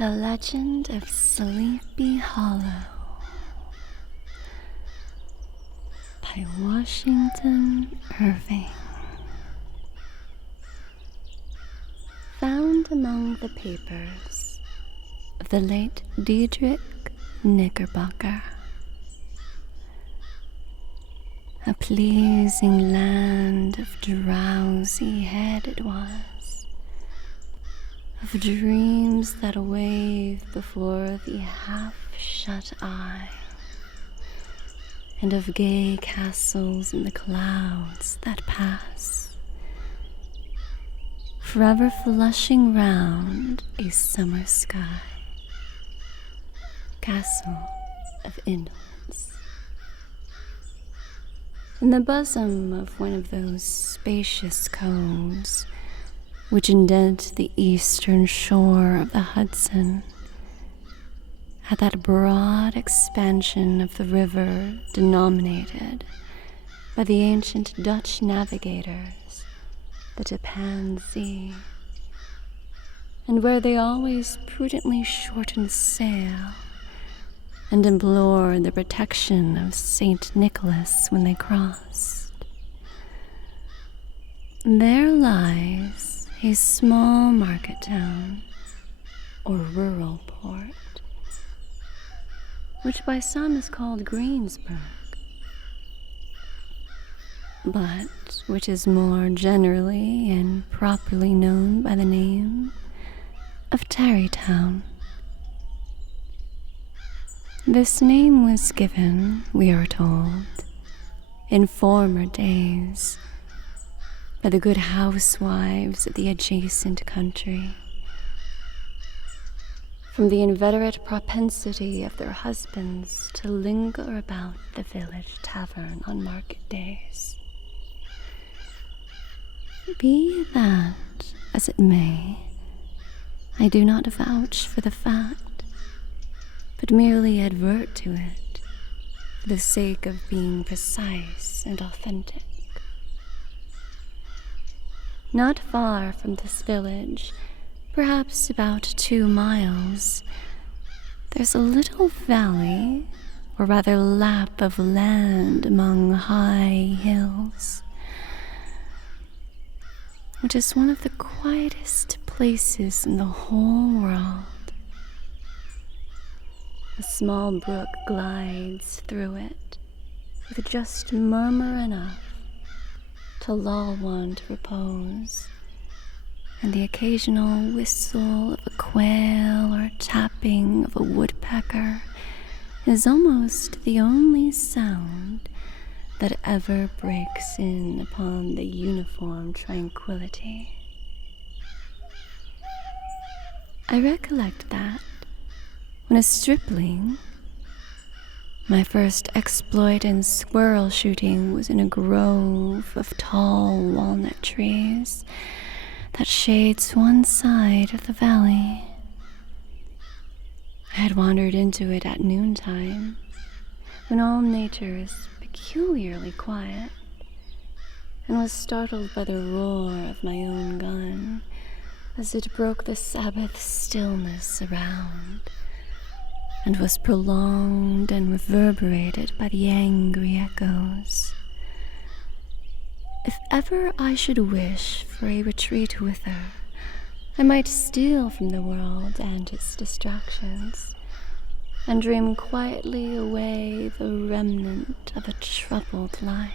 The Legend of Sleepy Hollow by Washington Irving. Found among the papers of the late Diedrich Knickerbocker. A pleasing land of drowsy head it was, of dreams that wave before the half-shut eye, and of gay castles in the clouds that pass, forever flushing round a summer sky. Castle of Indolence. In the bosom of one of those spacious coves which indent the eastern shore of the Hudson, at that broad expansion of the river denominated by the ancient Dutch navigators the Japan Sea, and where they always prudently shortened sail and implored the protection of Saint Nicholas when they crossed. There lies a small market town, or rural port, which by some is called Greensburg, but which is more generally and properly known by the name of Tarrytown. This name was given, we are told, in former days by the good housewives of the adjacent country, from the inveterate propensity of their husbands to linger about the village tavern on market days. Be that as it may, I do not vouch for the fact, but merely advert to it for the sake of being precise and authentic. Not far from this village, perhaps about 2 miles, there's a little valley, or rather lap of land among high hills, which is one of the quietest places in the whole world. A small brook glides through it with just murmur enough to lull one to repose, and the occasional whistle of a quail or tapping of a woodpecker is almost the only sound that ever breaks in upon the uniform tranquility. I recollect that when a stripling, my first exploit in squirrel shooting was in a grove of tall walnut trees that shades one side of the valley. I had wandered into it at noontime, when all nature is peculiarly quiet, and was startled by the roar of my own gun as it broke the Sabbath stillness around, and was prolonged and reverberated by the angry echoes. If ever I should wish for a retreat whither, I might steal from the world and its distractions, and dream quietly away the remnant of a troubled life.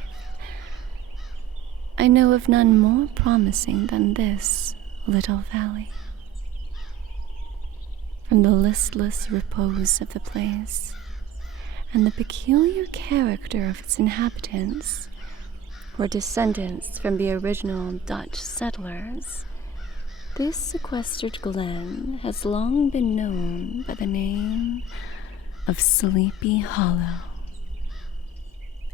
I know of none more promising than this little valley. From the listless repose of the place, and the peculiar character of its inhabitants, who are descendants from the original Dutch settlers, this sequestered glen has long been known by the name of Sleepy Hollow,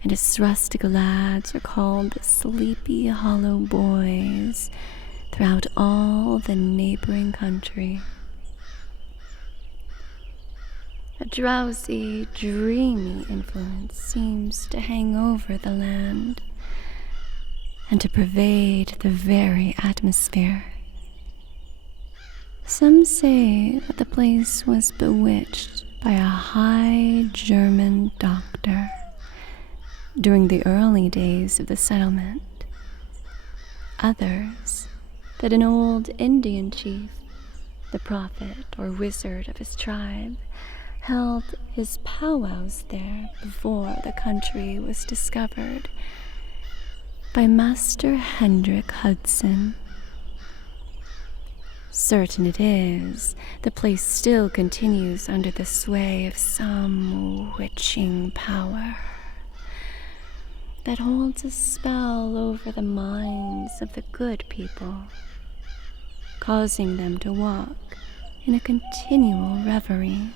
and its rustic lads are called the Sleepy Hollow Boys throughout all the neighboring country. A drowsy, dreamy influence seems to hang over the land and to pervade the very atmosphere. Some say that the place was bewitched by a high German doctor during the early days of the settlement. Others, that an old Indian chief, the prophet or wizard of his tribe, held his powwows there before the country was discovered by Master Hendrik Hudson. Certain it is, the place still continues under the sway of some witching power that holds a spell over the minds of the good people, causing them to walk in a continual reverie.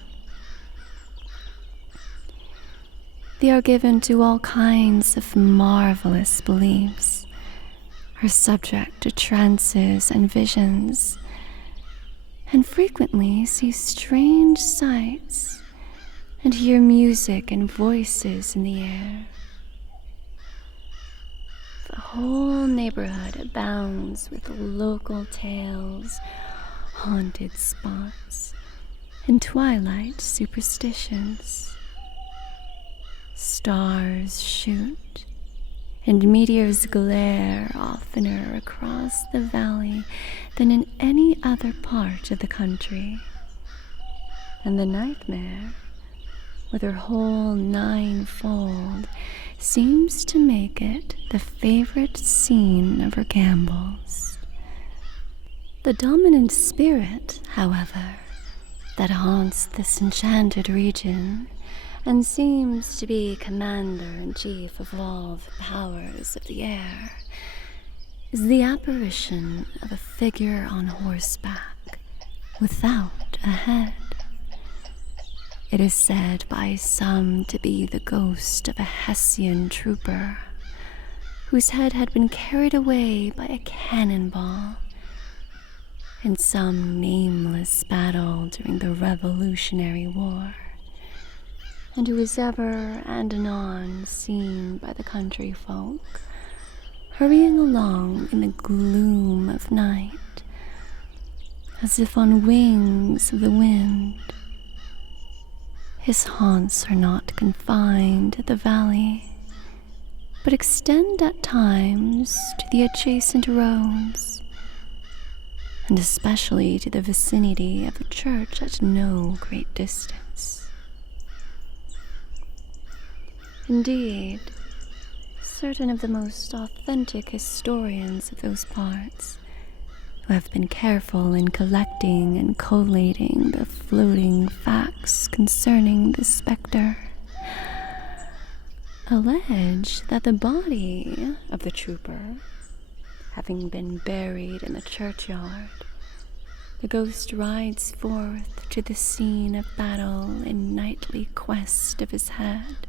They are given to all kinds of marvelous beliefs, are subject to trances and visions, and frequently see strange sights and hear music and voices in the air. The whole neighborhood abounds with local tales, haunted spots, and twilight superstitions. Stars shoot, and meteors glare oftener across the valley than in any other part of the country. And the nightmare, with her whole ninefold, seems to make it the favorite scene of her gambols. The dominant spirit, however, that haunts this enchanted region and seems to be commander-in-chief of all the powers of the air, is the apparition of a figure on horseback without a head. It is said by some to be the ghost of a Hessian trooper, whose head had been carried away by a cannonball in some nameless battle during the Revolutionary War, and who is ever and anon seen by the country folk, hurrying along in the gloom of night, as if on wings of the wind. His haunts are not confined to the valley, but extend at times to the adjacent roads, and especially to the vicinity of a church at no great distance. Indeed, certain of the most authentic historians of those parts, who have been careful in collecting and collating the floating facts concerning the spectre, allege that the body of the trooper, having been buried in the churchyard, the ghost rides forth to the scene of battle in nightly quest of his head,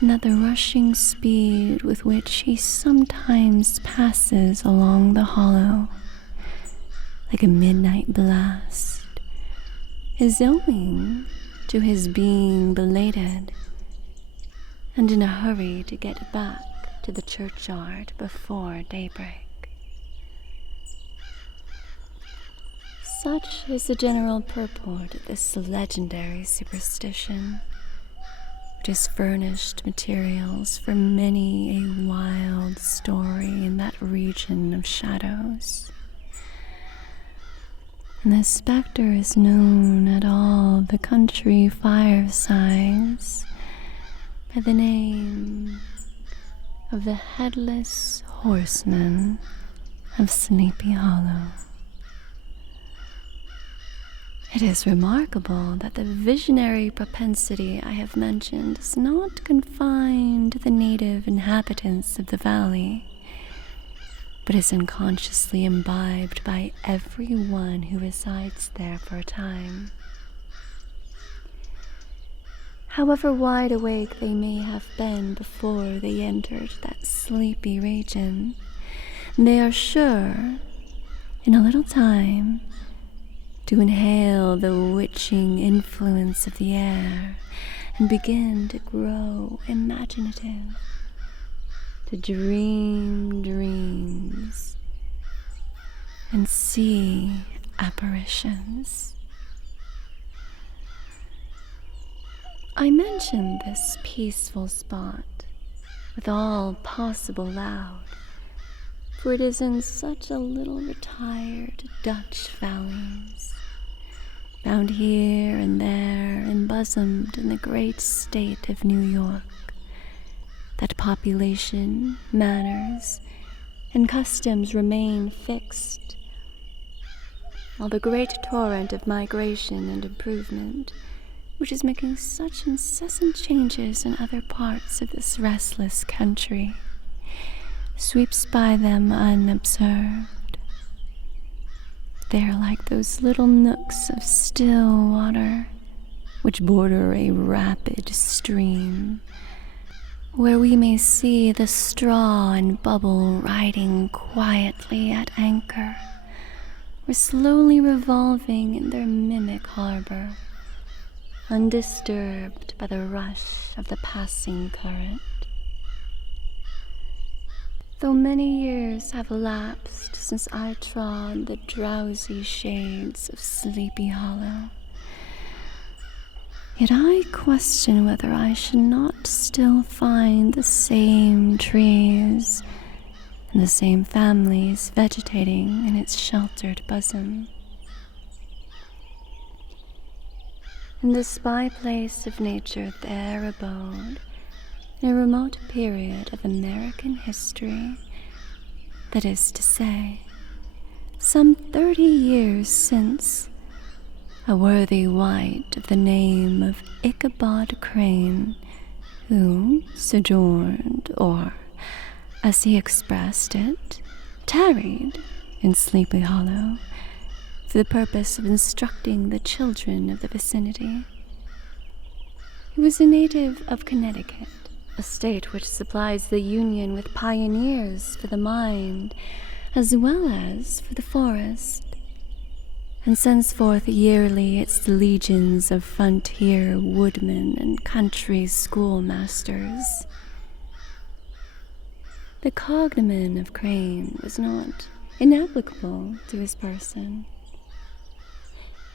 and that the rushing speed with which he sometimes passes along the hollow, like a midnight blast, is owing to his being belated and in a hurry to get back to the churchyard before daybreak. Such is the general purport of this legendary superstition, which has furnished materials for many a wild story in that region of shadows. And the spectre is known at all the country firesides by the name of the Headless Horseman of Sleepy Hollow. It is remarkable that the visionary propensity I have mentioned is not confined to the native inhabitants of the valley, but is unconsciously imbibed by everyone who resides there for a time. However wide awake they may have been before they entered that sleepy region, they are sure, in a little time, to inhale the witching influence of the air and begin to grow imaginative, to dream dreams and see apparitions. I mention this peaceful spot with all possible loud, for it is in such a little retired Dutch valleys, found here and there embosomed in the great state of New York, that population, manners, and customs remain fixed, while the great torrent of migration and improvement, which is making such incessant changes in other parts of this restless country, sweeps by them unobserved. They are like those little nooks of still water which border a rapid stream, where we may see the straw and bubble riding quietly at anchor, or slowly revolving in their mimic harbor, undisturbed by the rush of the passing current. Though many years have elapsed since I trod the drowsy shades of Sleepy Hollow, yet I question whether I should not still find the same trees and the same families vegetating in its sheltered bosom. In this by-place of nature there abode, in a remote period of American history, that is to say, some 30 years since, a worthy wight of the name of Ichabod Crane, who sojourned, or, as he expressed it, tarried in Sleepy Hollow, for the purpose of instructing the children of the vicinity. He was a native of Connecticut, a state which supplies the Union with pioneers for the mind as well as for the forest, and sends forth yearly its legions of frontier woodmen and country schoolmasters. The cognomen of Crane was not inapplicable to his person.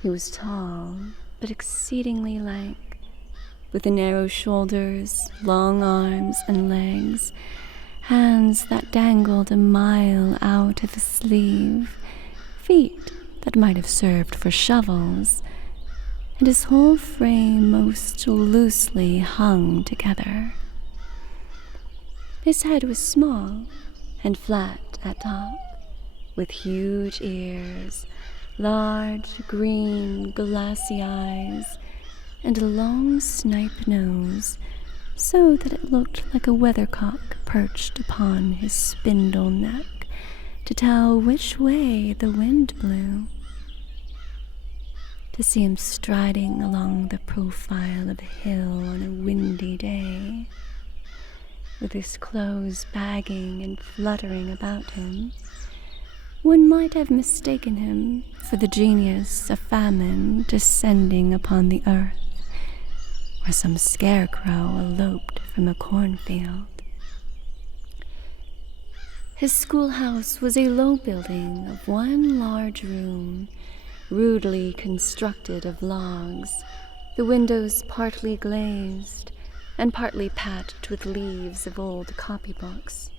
He was tall, but exceedingly lank, with narrow shoulders, long arms and legs, hands that dangled a mile out of his sleeve, feet that might have served for shovels, and his whole frame most loosely hung together. His head was small and flat at top, with huge ears, large, green, glassy eyes, and a long snipe nose, so that it looked like a weathercock perched upon his spindle neck to tell which way the wind blew. To see him striding along the profile of a hill on a windy day, with his clothes bagging and fluttering about him, one might have mistaken him for the genius of famine descending upon the earth, or some scarecrow eloped from a cornfield. His schoolhouse was a low building of one large room, rudely constructed of logs, the windows partly glazed and partly patched with leaves of old copybooks.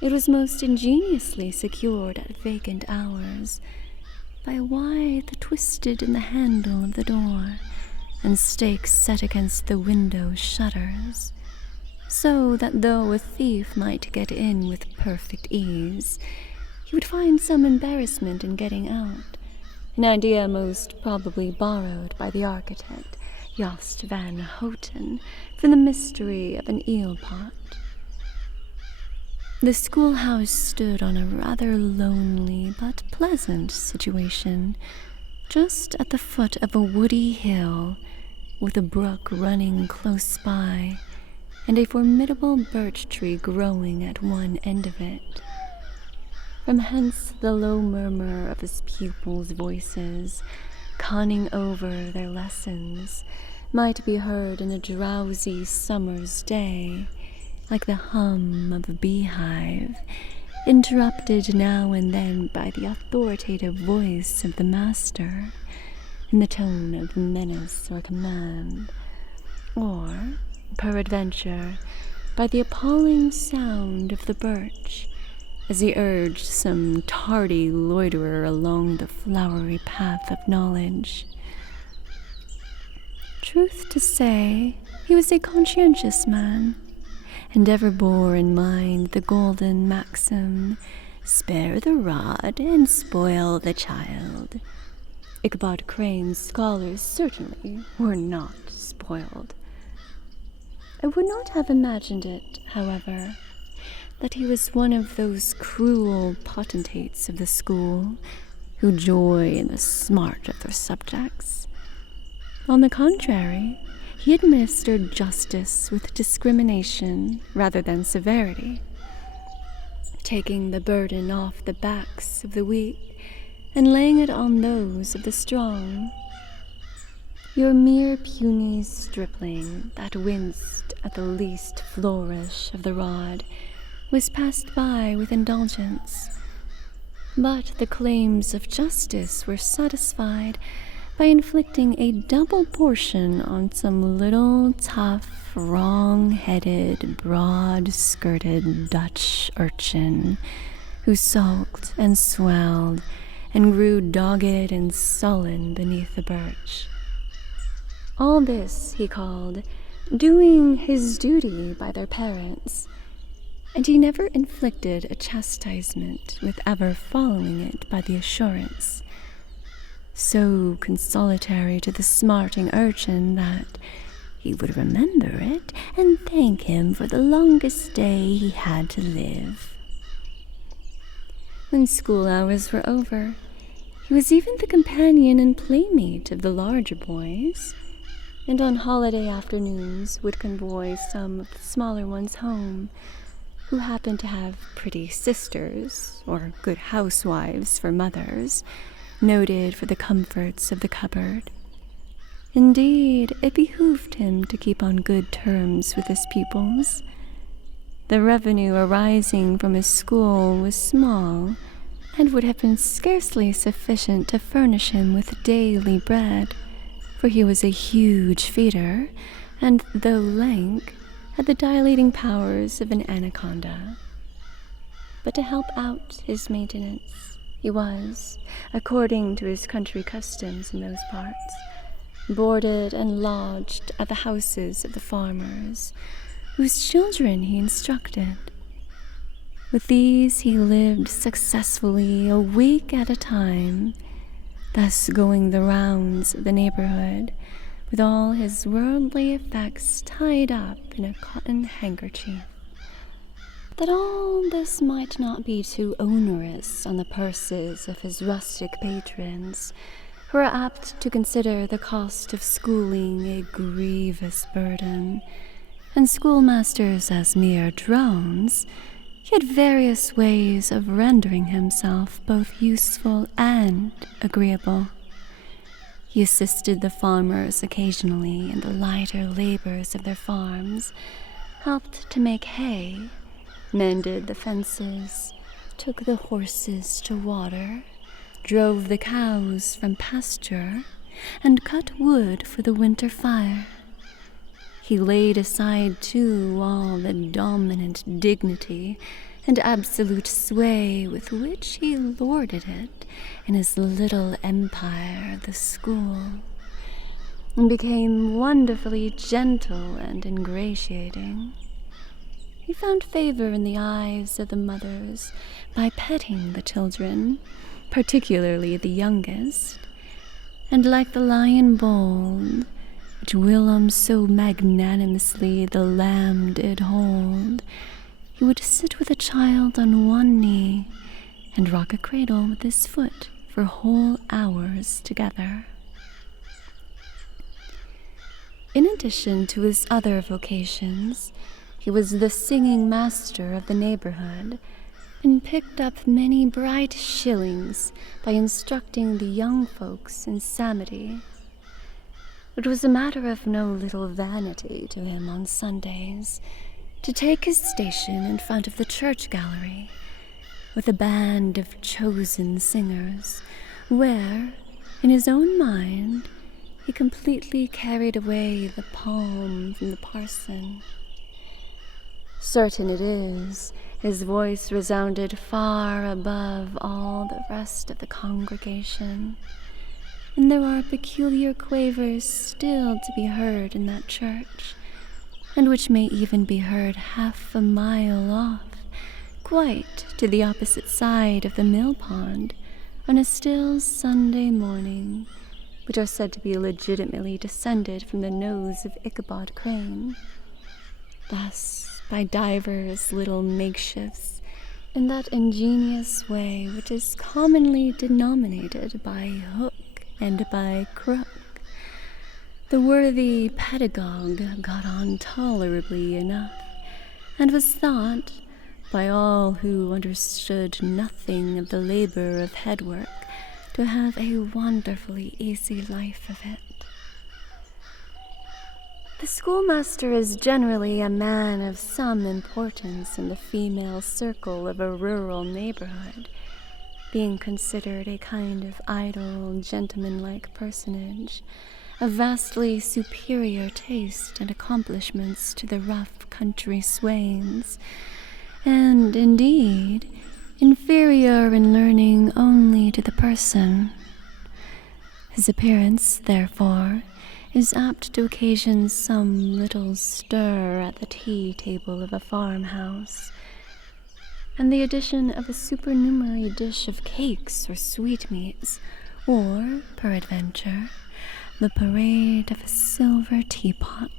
It was most ingeniously secured at vacant hours by a withe twisted in the handle of the door and stakes set against the window shutters, so that though a thief might get in with perfect ease, he would find some embarrassment in getting out, an idea most probably borrowed by the architect Jost van Houten from the mystery of an eel pot. The schoolhouse stood on a rather lonely but pleasant situation, just at the foot of a woody hill, with a brook running close by, and a formidable birch tree growing at one end of it. From hence the low murmur of his pupils' voices, conning over their lessons, might be heard in a drowsy summer's day, like the hum of a beehive interrupted now and then by the authoritative voice of the master, in the tone of menace or command, or, peradventure, by the appalling sound of the birch, as he urged some tardy loiterer along the flowery path of knowledge. Truth to say, he was a conscientious man, and ever bore in mind the golden maxim, "Spare the rod and spoil the child." Ichabod Crane's scholars certainly were not spoiled. I would not have imagined it, however, that he was one of those cruel potentates of the school who joy in the smart of their subjects. On the contrary, he administered justice with discrimination rather than severity, taking the burden off the backs of the weak and laying it on those of the strong. Your mere puny stripling that winced at the least flourish of the rod was passed by with indulgence, but the claims of justice were satisfied by inflicting a double portion on some little tough, wrong-headed, broad-skirted Dutch urchin who sulked and swelled and grew dogged and sullen beneath the birch. All this he called doing his duty by their parents, and he never inflicted a chastisement with ever following it by the assurance, so consolatory to the smarting urchin, that he would remember it and thank him for the longest day he had to live. When school hours were over, he was even the companion and playmate of the larger boys, and on holiday afternoons would convoy some of the smaller ones home, who happened to have pretty sisters, or good housewives for mothers, noted for the comforts of the cupboard. Indeed, it behooved him to keep on good terms with his pupils. The revenue arising from his school was small, and would have been scarcely sufficient to furnish him with daily bread, for he was a huge feeder, and though lank, had the dilating powers of an anaconda. But to help out his maintenance, he was, according to his country customs in those parts, boarded and lodged at the houses of the farmers, whose children he instructed. With these he lived successfully a week at a time, thus going the rounds of the neighborhood, with all his worldly effects tied up in a cotton handkerchief. That all this might not be too onerous on the purses of his rustic patrons, who are apt to consider the cost of schooling a grievous burden, and schoolmasters as mere drones, he had various ways of rendering himself both useful and agreeable. He assisted the farmers occasionally in the lighter labors of their farms, helped to make hay, mended the fences, took the horses to water, drove the cows from pasture, and cut wood for the winter fire. He laid aside, too, all the dominant dignity and absolute sway with which he lorded it in his little empire, the school, and became wonderfully gentle and ingratiating. He found favor in the eyes of the mothers by petting the children, particularly the youngest, and like the lion bold, which whilom so magnanimously the lamb did hold, he would sit with a child on one knee and rock a cradle with his foot for whole hours together. In addition to his other vocations, he was the singing master of the neighborhood, and picked up many bright shillings by instructing the young folks in psalmody. It was a matter of no little vanity to him on Sundays to take his station in front of the church gallery, with a band of chosen singers, where, in his own mind, he completely carried away the palm from the parson. Certain it is, his voice resounded far above all the rest of the congregation, and there are peculiar quavers still to be heard in that church, and which may even be heard half a mile off, quite to the opposite side of the mill pond, on a still Sunday morning, which are said to be legitimately descended from the nose of Ichabod Crane. Thus, by divers little makeshifts, in that ingenious way which is commonly denominated by hook and by crook, the worthy pedagogue got on tolerably enough, and was thought, by all who understood nothing of the labor of headwork, to have a wonderfully easy life of it. The schoolmaster is generally a man of some importance in the female circle of a rural neighborhood, being considered a kind of idle, gentlemanlike personage, of vastly superior taste and accomplishments to the rough country swains, and, indeed, inferior in learning only to the person. His appearance, therefore, is apt to occasion some little stir at the tea-table of a farmhouse, and the addition of a supernumerary dish of cakes or sweetmeats, or, peradventure, the parade of a silver teapot.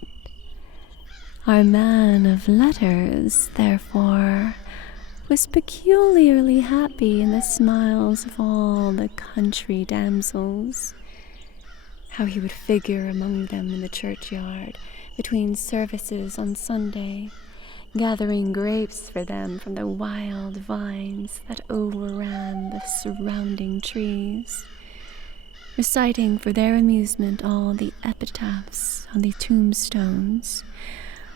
Our man of letters, therefore, was peculiarly happy in the smiles of all the country damsels. How he would figure among them in the churchyard, between services on Sunday, gathering grapes for them from the wild vines that overran the surrounding trees, reciting for their amusement all the epitaphs on the tombstones,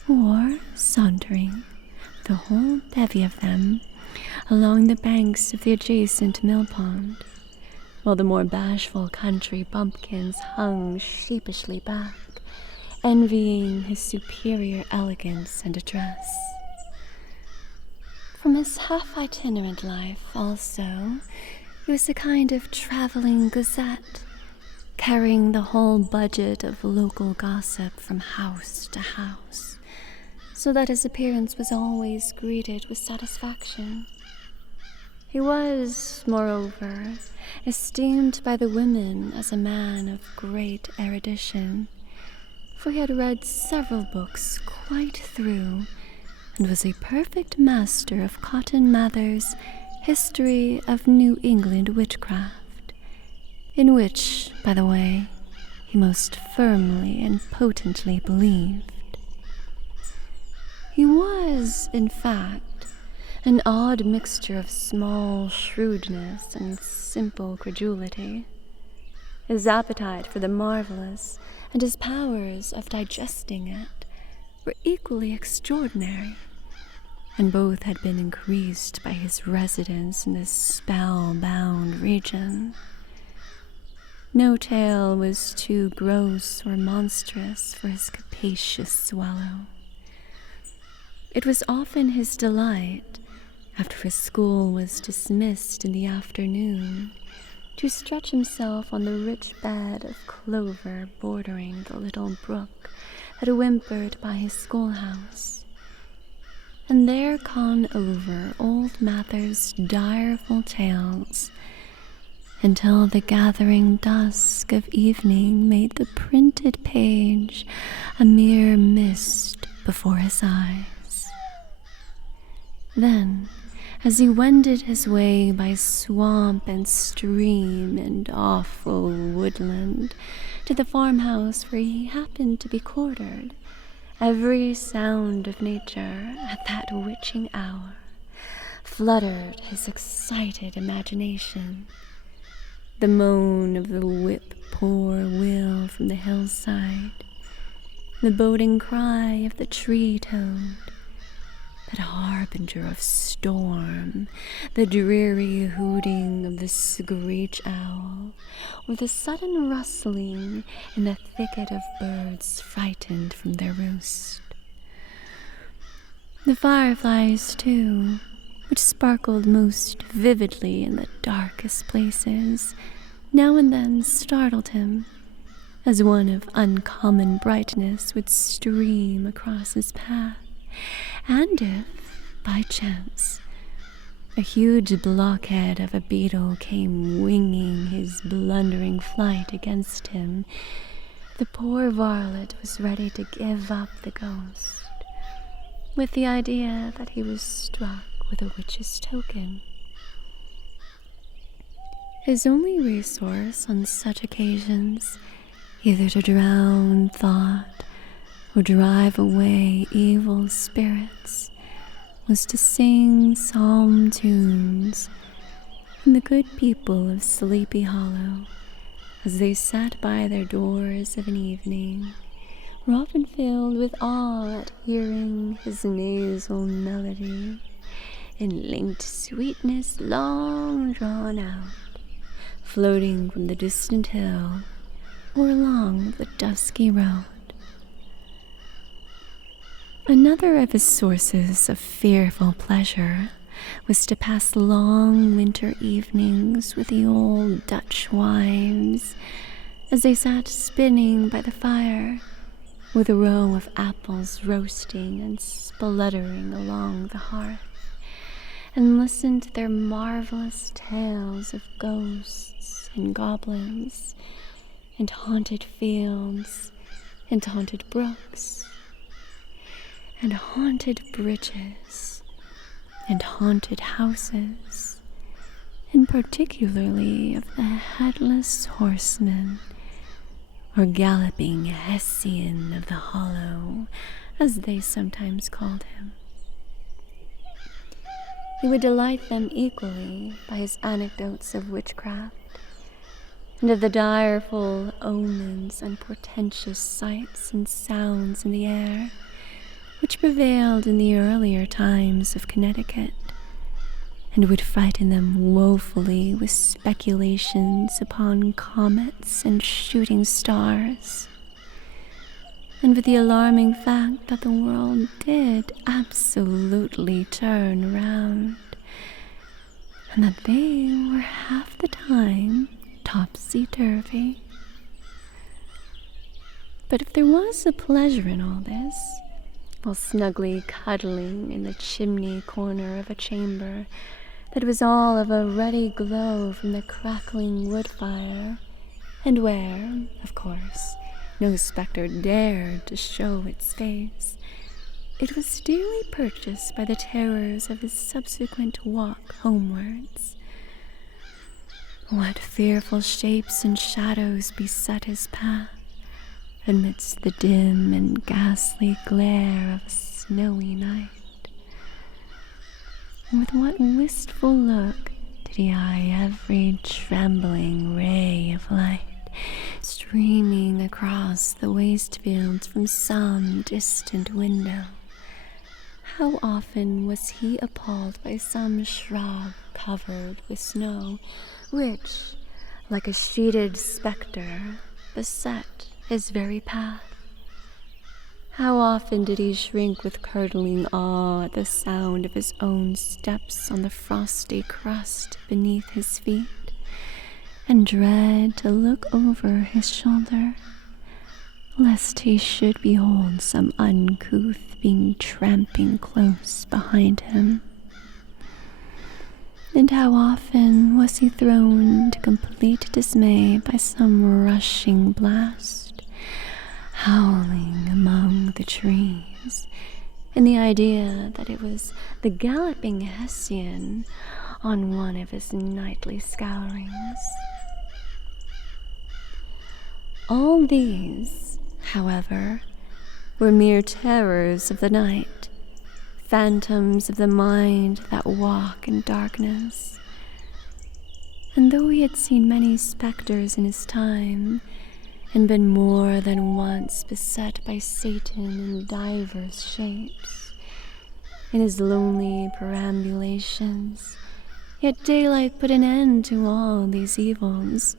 or sauntering, with a whole bevy of them, along the banks of the adjacent mill pond, while the more bashful country bumpkins hung sheepishly back, envying his superior elegance and address. From his half-itinerant life, also, he was a kind of traveling gazette, carrying the whole budget of local gossip from house to house, so that his appearance was always greeted with satisfaction. He was, moreover, esteemed by the women as a man of great erudition, for he had read several books quite through, and was a perfect master of Cotton Mather's History of New England Witchcraft, in which, by the way, he most firmly and potently believed. He was, in fact, an odd mixture of small shrewdness and simple credulity. His appetite for the marvelous and his powers of digesting it were equally extraordinary, and both had been increased by his residence in this spell-bound region. No tale was too gross or monstrous for his capacious swallow. It was often his delight, after his school was dismissed in the afternoon, to stretch himself on the rich bed of clover bordering the little brook that whimpered by his schoolhouse, and there con over old Mather's direful tales until the gathering dusk of evening made the printed page a mere mist before his eyes. Then, as he wended his way by swamp and stream and awful woodland to the farmhouse where he happened to be quartered, every sound of nature at that witching hour fluttered his excited imagination. The moan of the whip-poor will from the hillside, the boding cry of the tree-toad, that harbinger of storm, the dreary hooting of the screech owl, or the sudden rustling in the thicket of birds frightened from their roost. The fireflies, too, which sparkled most vividly in the darkest places, now and then startled him, as one of uncommon brightness would stream across his path, and if, by chance, a huge blockhead of a beetle came winging his blundering flight against him, the poor varlet was ready to give up the ghost, with the idea that he was struck with a witch's token. His only resource on such occasions, either to drown thought or drive away evil spirits, was to sing psalm tunes, and the good people of Sleepy Hollow, as they sat by their doors of an evening, were often filled with awe at hearing his nasal melody, in linked sweetness long drawn out, floating from the distant hill or along the dusky road. Another of his sources of fearful pleasure was to pass long winter evenings with the old Dutch wives, as they sat spinning by the fire, with a row of apples roasting and spluttering along the hearth, and listened to their marvelous tales of ghosts and goblins, and haunted fields, and haunted brooks, and haunted bridges, and haunted houses, and particularly of the headless horseman, or galloping Hessian of the Hollow, as they sometimes called him. He would delight them equally by his anecdotes of witchcraft, and of the direful omens and portentous sights and sounds in the air, which prevailed in the earlier times of Connecticut, and would frighten them woefully with speculations upon comets and shooting stars, and with the alarming fact that the world did absolutely turn round, and that they were half the time topsy-turvy. But if there was a pleasure in all this, while snugly cuddling in the chimney corner of a chamber that was all of a ruddy glow from the crackling wood fire, and where, of course, no spectre dared to show its face, it was dearly purchased by the terrors of his subsequent walk homewards. What fearful shapes and shadows beset his path, amidst the dim and ghastly glare of a snowy night. And with what wistful look did he eye every trembling ray of light streaming across the waste fields from some distant window. How often was he appalled by some shrub covered with snow, which, like a sheeted spectre, beset his very path. How often did he shrink with curdling awe at the sound of his own steps on the frosty crust beneath his feet, and dread to look over his shoulder, lest he should behold some uncouth being tramping close behind him. And how often was he thrown to complete dismay by some rushing blast, howling among the trees, in the idea that it was the galloping Hessian on one of his nightly scourings. All these, however, were mere terrors of the night, phantoms of the mind that walk in darkness. And though he had seen many spectres in his time, and been more than once beset by Satan in divers shapes, in his lonely perambulations. Yet daylight put an end to all these evils,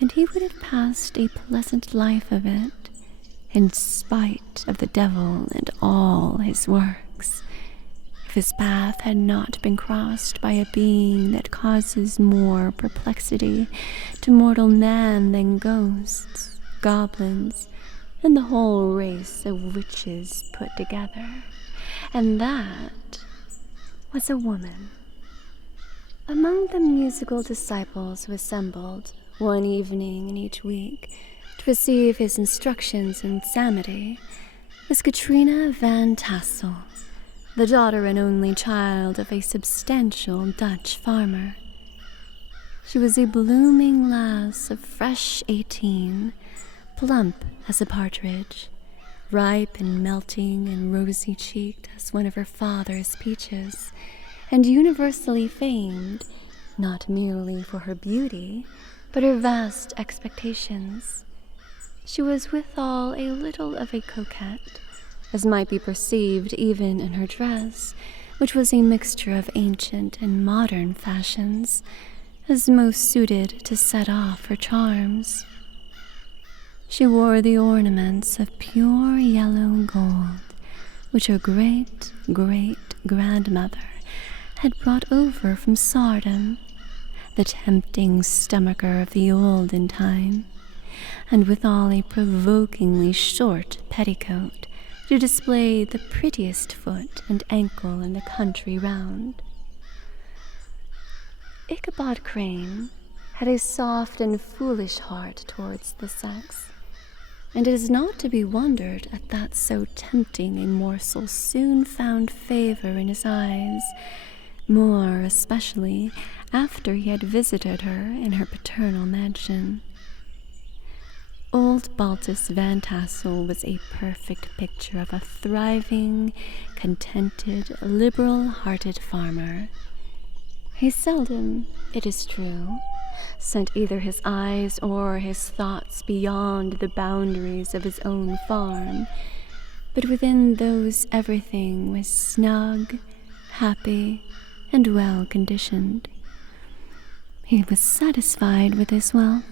and he would have passed a pleasant life of it, in spite of the devil and all his works, if his path had not been crossed by a being that causes more perplexity to mortal man than ghosts, goblins, and the whole race of witches put together, and that was a woman. Among the musical disciples who assembled one evening in each week to receive his instructions in psalmody was Katrina Van Tassel, the daughter and only child of a substantial Dutch farmer. She was a blooming lass of fresh 18, plump as a partridge, ripe and melting and rosy-cheeked as one of her father's peaches, and universally famed, not merely for her beauty, but her vast expectations. She was withal a little of a coquette, as might be perceived even in her dress, which was a mixture of ancient and modern fashions, as most suited to set off her charms. She wore the ornaments of pure yellow gold, which her great-great-grandmother had brought over from Sardom, the tempting stomacher of the olden time, and withal a provokingly short petticoat to display the prettiest foot and ankle in the country round. Ichabod Crane had a soft and foolish heart towards the sex, and it is not to be wondered at that so tempting a morsel soon found favor in his eyes, more especially after he had visited her in her paternal mansion. Old Baltus Van Tassel was a perfect picture of a thriving, contented, liberal-hearted farmer. He seldom, it is true, sent either his eyes or his thoughts beyond the boundaries of his own farm, but within those everything was snug, happy, and well-conditioned. He was satisfied with his wealth,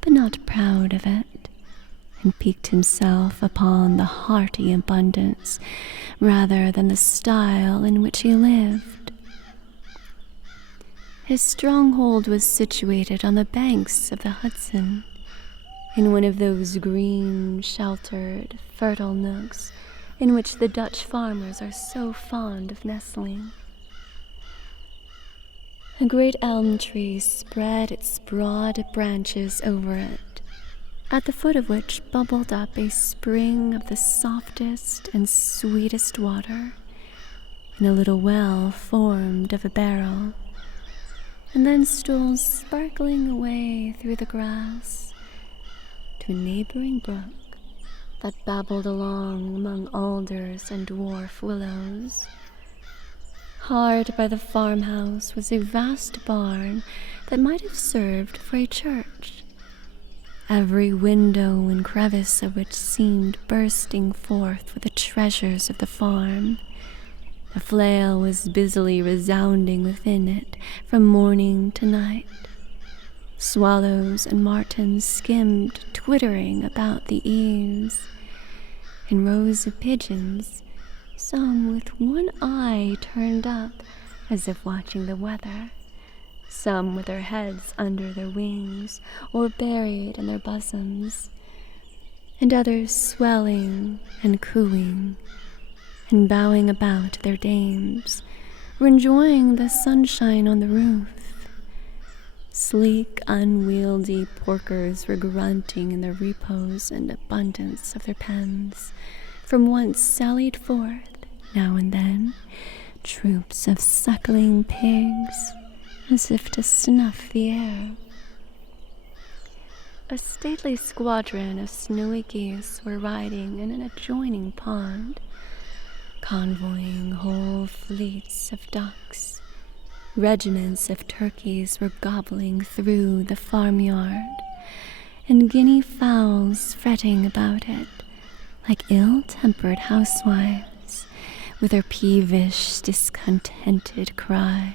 but not proud of it, and piqued himself upon the hearty abundance rather than the style in which he lived. His stronghold was situated on the banks of the Hudson, in one of those green, sheltered, fertile nooks in which the Dutch farmers are so fond of nestling. A great elm tree spread its broad branches over it, at the foot of which bubbled up a spring of the softest and sweetest water, in a little well formed of a barrel, and then stole sparkling away through the grass to a neighboring brook that babbled along among alders and dwarf willows. Hard by the farmhouse was a vast barn that might have served for a church, every window and crevice of which seemed bursting forth with the treasures of the farm. The flail was busily resounding within it from morning to night. Swallows and martins skimmed, twittering about the eaves, and rows of pigeons, some with one eye turned up as if watching the weather, some with their heads under their wings or buried in their bosoms, and others swelling and cooing and bowing about their dames, were enjoying the sunshine on the roof. Sleek, unwieldy porkers were grunting in the repose and abundance of their pens, from whence sallied forth, now and then, troops of suckling pigs, as if to snuff the air. A stately squadron of snowy geese were riding in an adjoining pond, convoying whole fleets of ducks. Regiments of turkeys were gobbling through the farmyard, and guinea fowls fretting about it like ill-tempered housewives, with her peevish, discontented cry.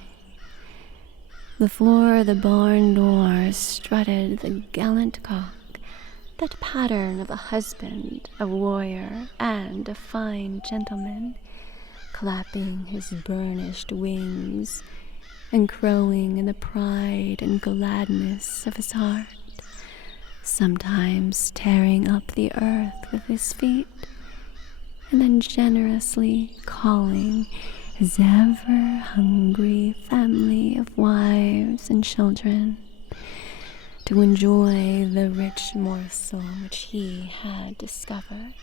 Before the barn door strutted the gallant cock, that pattern of a husband, a warrior, and a fine gentleman, clapping his burnished wings and crowing in the pride and gladness of his heart, sometimes tearing up the earth with his feet, and then generously calling his ever-hungry family of wives and children to enjoy the rich morsel which he had discovered.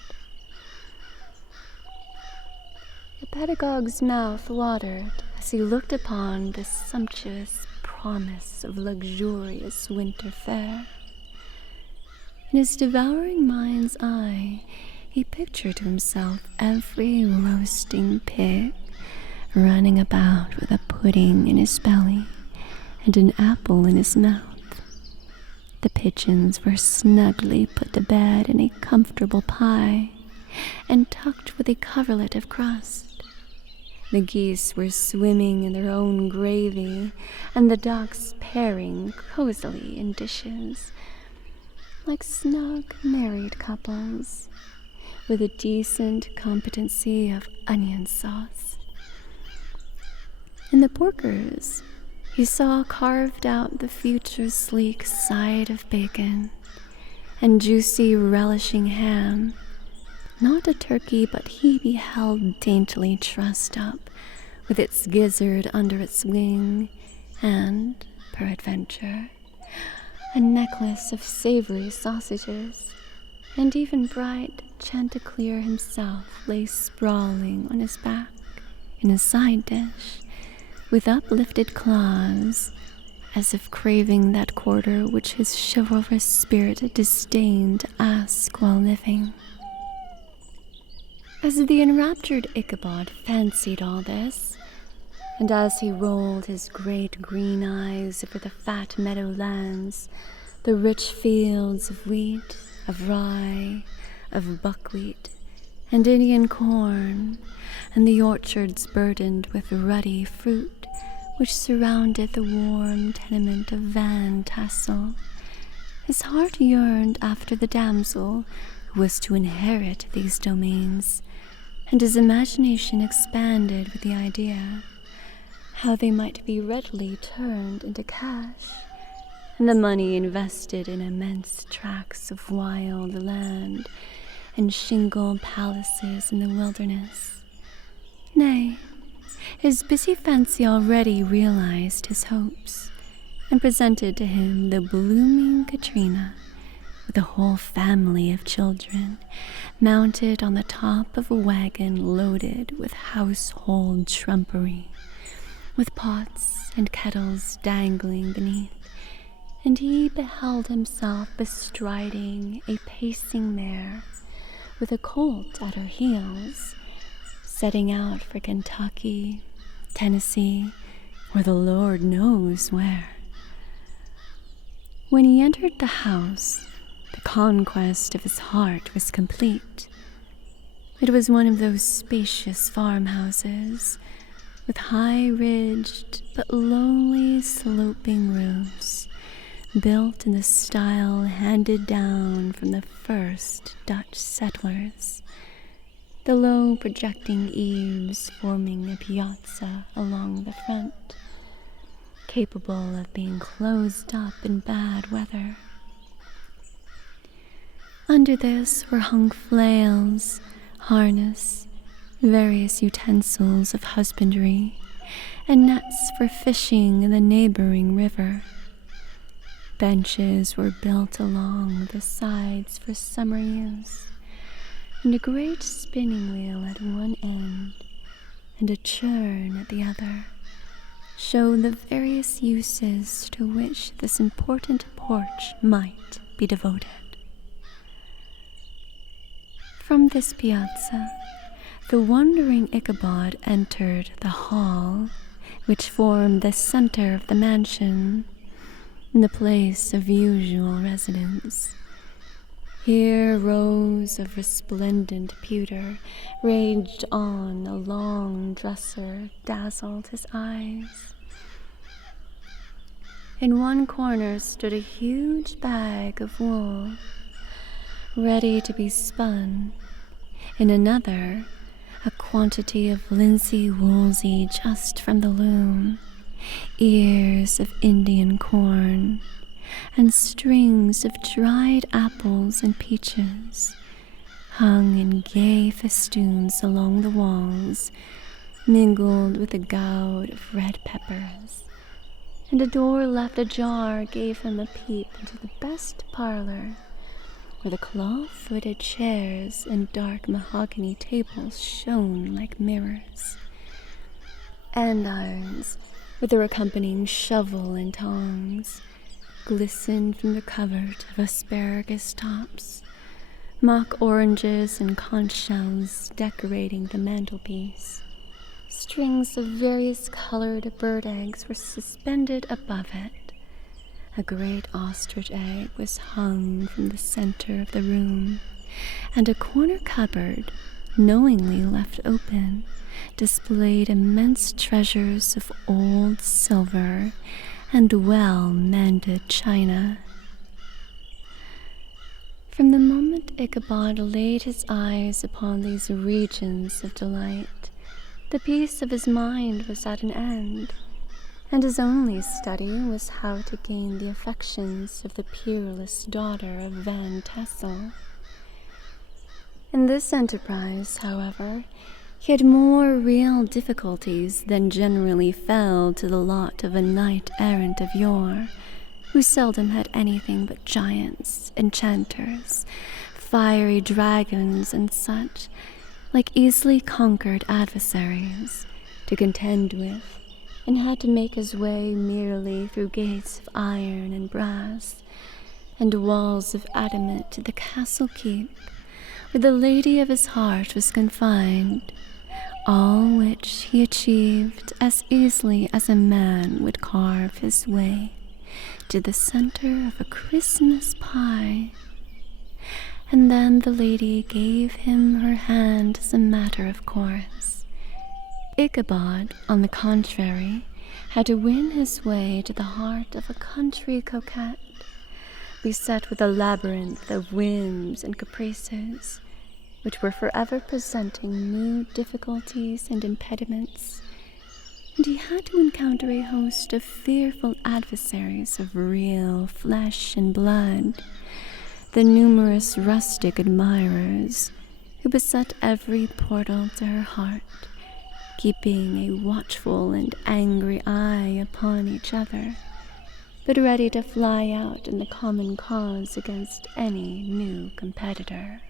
The pedagogue's mouth watered as he looked upon this sumptuous promise of luxurious winter fare. In his devouring mind's eye, he pictured to himself every roasting pig running about with a pudding in his belly and an apple in his mouth. The pigeons were snugly put to bed in a comfortable pie and tucked with a coverlet of crust. The geese were swimming in their own gravy, and the ducks pairing cozily in dishes, like snug married couples, with a decent competency of onion sauce. In the porkers, he saw carved out the future's sleek side of bacon and juicy relishing ham, not a turkey, but he beheld daintily trussed up, with its gizzard under its wing, and, peradventure, a necklace of savory sausages, and even bright Chanticleer himself lay sprawling on his back in a side dish, with uplifted claws, as if craving that quarter which his chivalrous spirit disdained to ask while living. As the enraptured Ichabod fancied all this, and as he rolled his great green eyes over the fat meadowlands, the rich fields of wheat, of rye, of buckwheat, and Indian corn, and the orchards burdened with ruddy fruit which surrounded the warm tenement of Van Tassel, his heart yearned after the damsel who was to inherit these domains, and his imagination expanded with the idea how they might be readily turned into cash, and the money invested in immense tracts of wild land and shingle palaces in the wilderness. Nay, his busy fancy already realized his hopes, and presented to him the blooming Katrina, with a whole family of children, mounted on the top of a wagon loaded with household trumpery, with pots and kettles dangling beneath, and he beheld himself bestriding a pacing mare, with a colt at her heels, setting out for Kentucky, Tennessee, or the Lord knows where. When he entered the house, the conquest of his heart was complete. It was one of those spacious farmhouses, with high-ridged but lowly sloping roofs, built in the style handed down from the first Dutch settlers, the low projecting eaves forming a piazza along the front, capable of being closed up in bad weather. Under this were hung flails, harness, various utensils of husbandry, and nets for fishing in the neighboring river. Benches were built along the sides for summer use, and a great spinning wheel at one end and a churn at the other showed the various uses to which this important porch might be devoted. From this piazza, the wondering Ichabod entered the hall, which formed the center of the mansion, the place of usual residence. Here rows of resplendent pewter raged on a long dresser, dazzled his eyes. In one corner stood a huge bag of wool, ready to be spun. In another, a quantity of linsey-woolsey just from the loom, ears of Indian corn, and strings of dried apples and peaches hung in gay festoons along the walls, mingled with a gout of red peppers, and a door left ajar gave him a peep into the best parlor, where the cloth-footed chairs and dark mahogany tables shone like mirrors. Andirons, with their accompanying shovel and tongs, glistened from the covert of asparagus tops, mock oranges and conch shells decorating the mantelpiece. Strings of various colored bird eggs were suspended above it. A great ostrich egg was hung from the center of the room, and a corner cupboard, knowingly left open, displayed immense treasures of old silver and well-mended china. From the moment Ichabod laid his eyes upon these regions of delight, the peace of his mind was at an end, and his only study was how to gain the affections of the peerless daughter of Van Tassel. In this enterprise, however, he had more real difficulties than generally fell to the lot of a knight-errant of yore, who seldom had anything but giants, enchanters, fiery dragons, and such, like easily conquered adversaries, to contend with, and had to make his way merely through gates of iron and brass, and walls of adamant to the castle keep, where the lady of his heart was confined, all which he achieved as easily as a man would carve his way to the center of a Christmas pie. And then the lady gave him her hand as a matter of course. Ichabod, on the contrary, had to win his way to the heart of a country coquette, beset with a labyrinth of whims and caprices, which were forever presenting new difficulties and impediments, and he had to encounter a host of fearful adversaries of real flesh and blood, the numerous rustic admirers who beset every portal to her heart, keeping a watchful and angry eye upon each other, but ready to fly out in the common cause against any new competitor.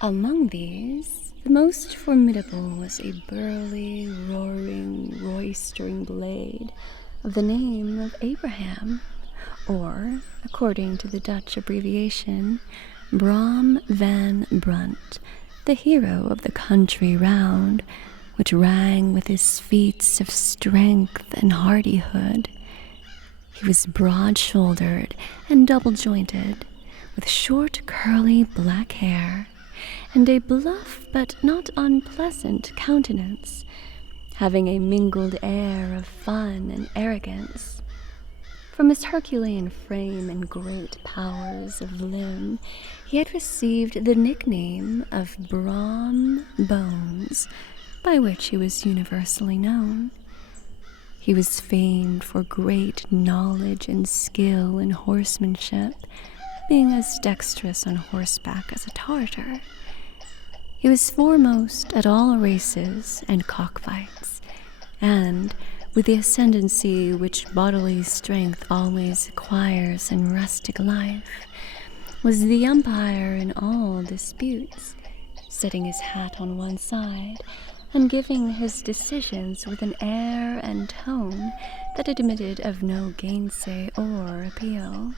Among these, the most formidable was a burly, roaring, roistering blade of the name of Abraham, or, according to the Dutch abbreviation, Brom van Brunt, the hero of the country round, which rang with his feats of strength and hardihood. He was broad-shouldered and double-jointed, with short, curly black hair, and a bluff but not unpleasant countenance, having a mingled air of fun and arrogance. From his Herculean frame and great powers of limb, he had received the nickname of Brom Bones, by which he was universally known. He was famed for great knowledge and skill in horsemanship, being as dexterous on horseback as a Tartar. He was foremost at all races and cockfights, and, with the ascendancy which bodily strength always acquires in rustic life, was the umpire in all disputes, setting his hat on one side and giving his decisions with an air and tone that admitted of no gainsay or appeal.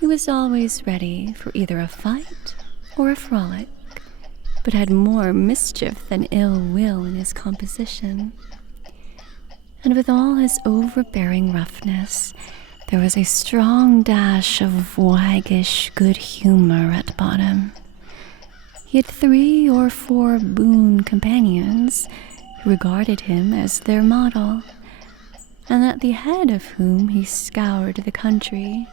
He was always ready for either a fight or a frolic, but had more mischief than ill will in his composition. And with all his overbearing roughness, there was a strong dash of waggish good humor at bottom. He had 3 or 4 boon companions who regarded him as their model, and at the head of whom he scoured the country,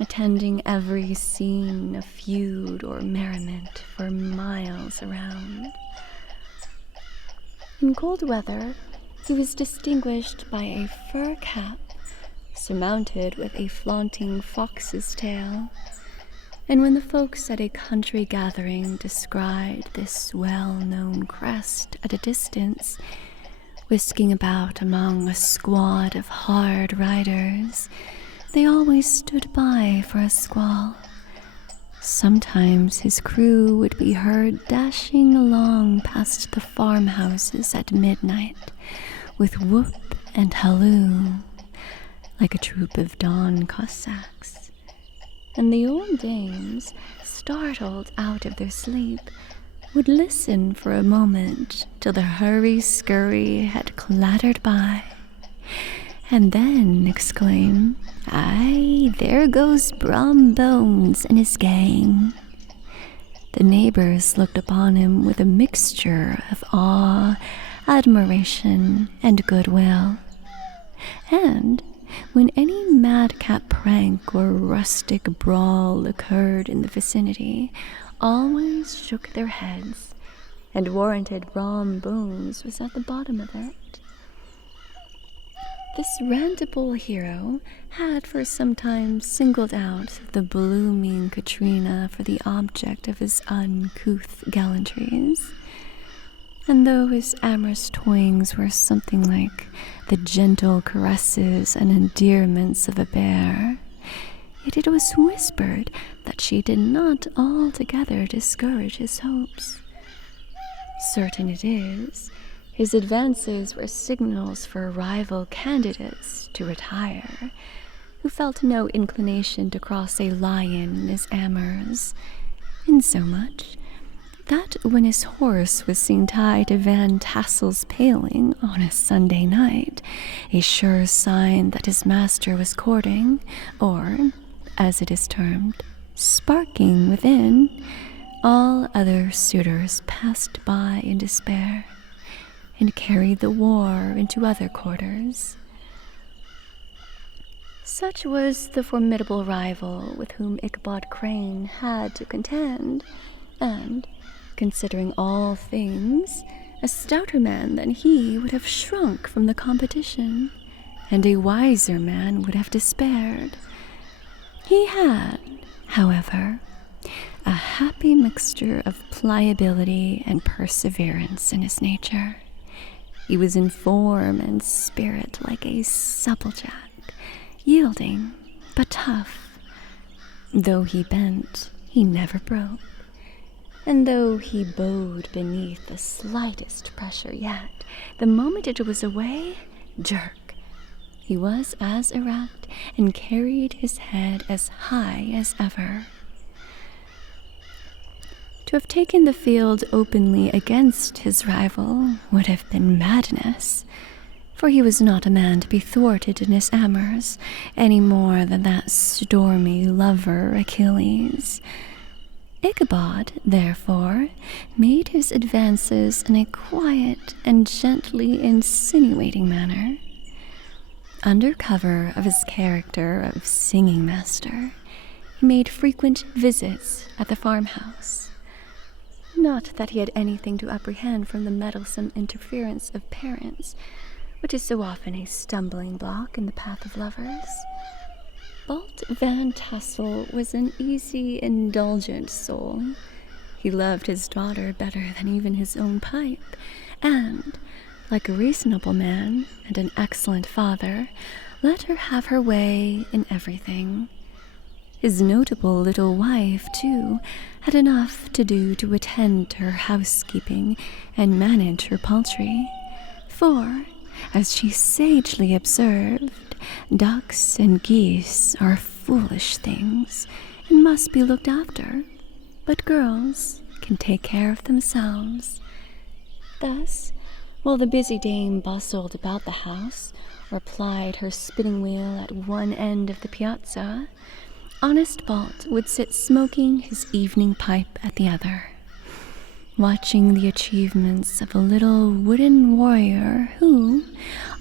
attending every scene of feud or merriment for miles around. In cold weather, he was distinguished by a fur cap surmounted with a flaunting fox's tail, and when the folks at a country gathering descried this well-known crest at a distance, whisking about among a squad of hard riders, they always stood by for a squall. Sometimes his crew would be heard dashing along past the farmhouses at midnight, with whoop and halloo, like a troop of dawn Cossacks. And the old dames, startled out of their sleep, would listen for a moment till the hurry-scurry had clattered by, and then exclaim, "Aye, there goes Brom Bones and his gang." The neighbors looked upon him with a mixture of awe, admiration, and goodwill. And when any madcap prank or rustic brawl occurred in the vicinity, always shook their heads and warranted Brom Bones was at the bottom of it. This rantable hero had for some time singled out the blooming Katrina for the object of his uncouth gallantries, and though his amorous toyings were something like the gentle caresses and endearments of a bear, yet it was whispered that she did not altogether discourage his hopes. Certain it is, his advances were signals for rival candidates to retire, who felt no inclination to cross a lion in his amours, insomuch that when his horse was seen tied to Van Tassel's paling on a Sunday night, a sure sign that his master was courting, or, as it is termed, sparking within, all other suitors passed by in despair, and carried the war into other quarters. Such was the formidable rival with whom Ichabod Crane had to contend, and, considering all things, a stouter man than he would have shrunk from the competition, and a wiser man would have despaired. He had, however, a happy mixture of pliability and perseverance in his nature. He was in form and spirit like a supplejack, yielding but tough. Though he bent, he never broke, and though he bowed beneath the slightest pressure, yet, the moment it was away, jerk, he was as erect and carried his head as high as ever. To have taken the field openly against his rival would have been madness, for he was not a man to be thwarted in his amours, any more than that stormy lover Achilles. Ichabod, therefore, made his advances in a quiet and gently insinuating manner. Under cover of his character of singing master, he made frequent visits at the farmhouse. Not that he had anything to apprehend from the meddlesome interference of parents, which is so often a stumbling block in the path of lovers. Balt Van Tassel was an easy, indulgent soul. He loved his daughter better than even his own pipe, and, like a reasonable man and an excellent father, let her have her way in everything. His notable little wife, too, had enough to do to attend to her housekeeping and manage her poultry, for, as she sagely observed, ducks and geese are foolish things and must be looked after, but girls can take care of themselves. Thus, while the busy dame bustled about the house, or plied her spinning wheel at one end of the piazza, honest Balt would sit smoking his evening pipe at the other, watching the achievements of a little wooden warrior who,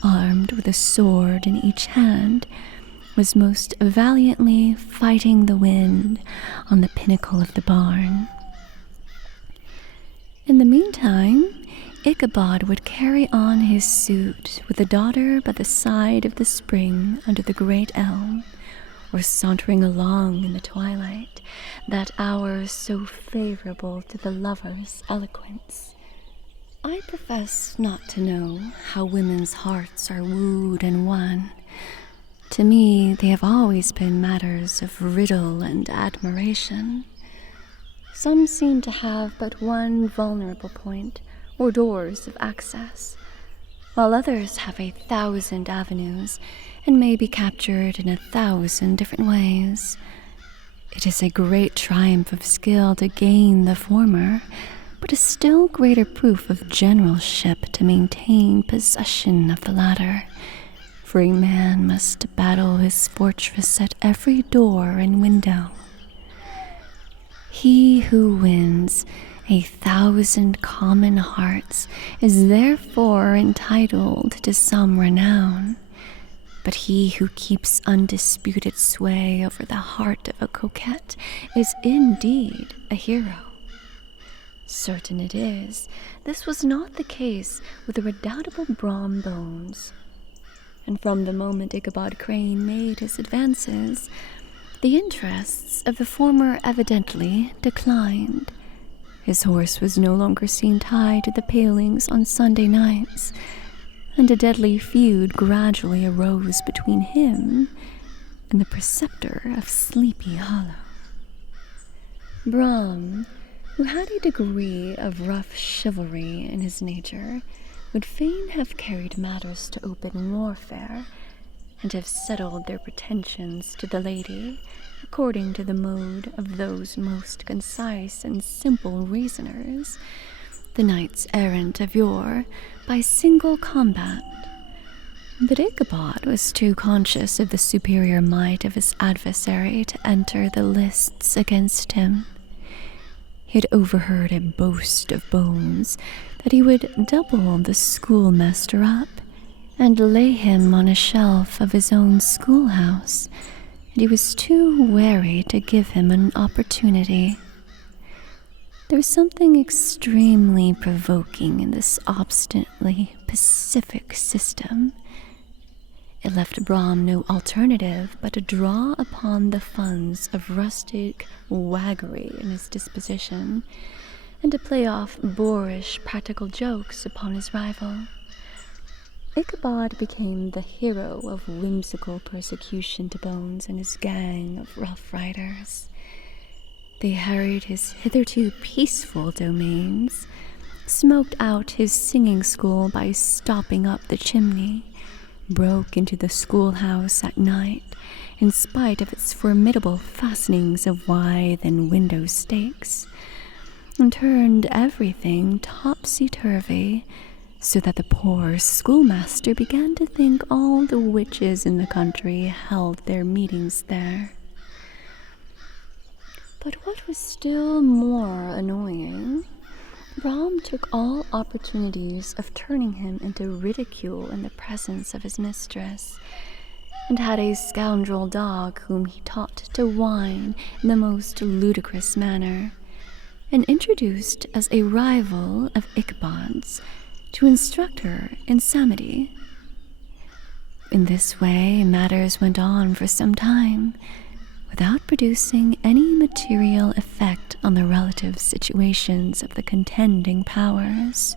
armed with a sword in each hand, was most valiantly fighting the wind on the pinnacle of the barn. In the meantime, Ichabod would carry on his suit with the daughter by the side of the spring under the great elm, or sauntering along in the twilight, that hour so favorable to the lover's eloquence. I profess not to know how women's hearts are wooed and won. To me, they have always been matters of riddle and admiration. Some seem to have but one vulnerable point, or doors of access, while others have 1,000 avenues, and may be captured in 1,000 different ways. It is a great triumph of skill to gain the former, but a still greater proof of generalship to maintain possession of the latter. For a man must battle his fortress at every door and window. He who wins 1,000 common hearts is therefore entitled to some renown, but he who keeps undisputed sway over the heart of a coquette is indeed a hero. Certain it is, this was not the case with the redoubtable Brom Bones, and from the moment Ichabod Crane made his advances, the interests of the former evidently declined. His horse was no longer seen tied to the palings on Sunday nights, and a deadly feud gradually arose between him and the preceptor of Sleepy Hollow. Brom, who had a degree of rough chivalry in his nature, would fain have carried matters to open warfare, and have settled their pretensions to the lady according to the mode of those most concise and simple reasoners, the knights errant of yore, by single combat. But Ichabod was too conscious of the superior might of his adversary to enter the lists against him. He had overheard a boast of Bones that he would double the schoolmaster up and lay him on a shelf of his own schoolhouse, and he was too wary to give him an opportunity. There was something extremely provoking in this obstinately pacific system. It left Brom no alternative but to draw upon the funds of rustic waggery in his disposition, and to play off boorish practical jokes upon his rival. Ichabod became the hero of whimsical persecution to Bones and his gang of rough riders. They harried his hitherto peaceful domains, smoked out his singing school by stopping up the chimney, broke into the schoolhouse at night, in spite of its formidable fastenings of withe and window stakes, and turned everything topsy-turvy, so that the poor schoolmaster began to think all the witches in the country held their meetings there. But what was still more annoying, Brom took all opportunities of turning him into ridicule in the presence of his mistress, and had a scoundrel dog whom he taught to whine in the most ludicrous manner, and introduced as a rival of Ichabod's to instruct her in samity. In this way matters went on for some time, without producing any material effect on the relative situations of the contending powers.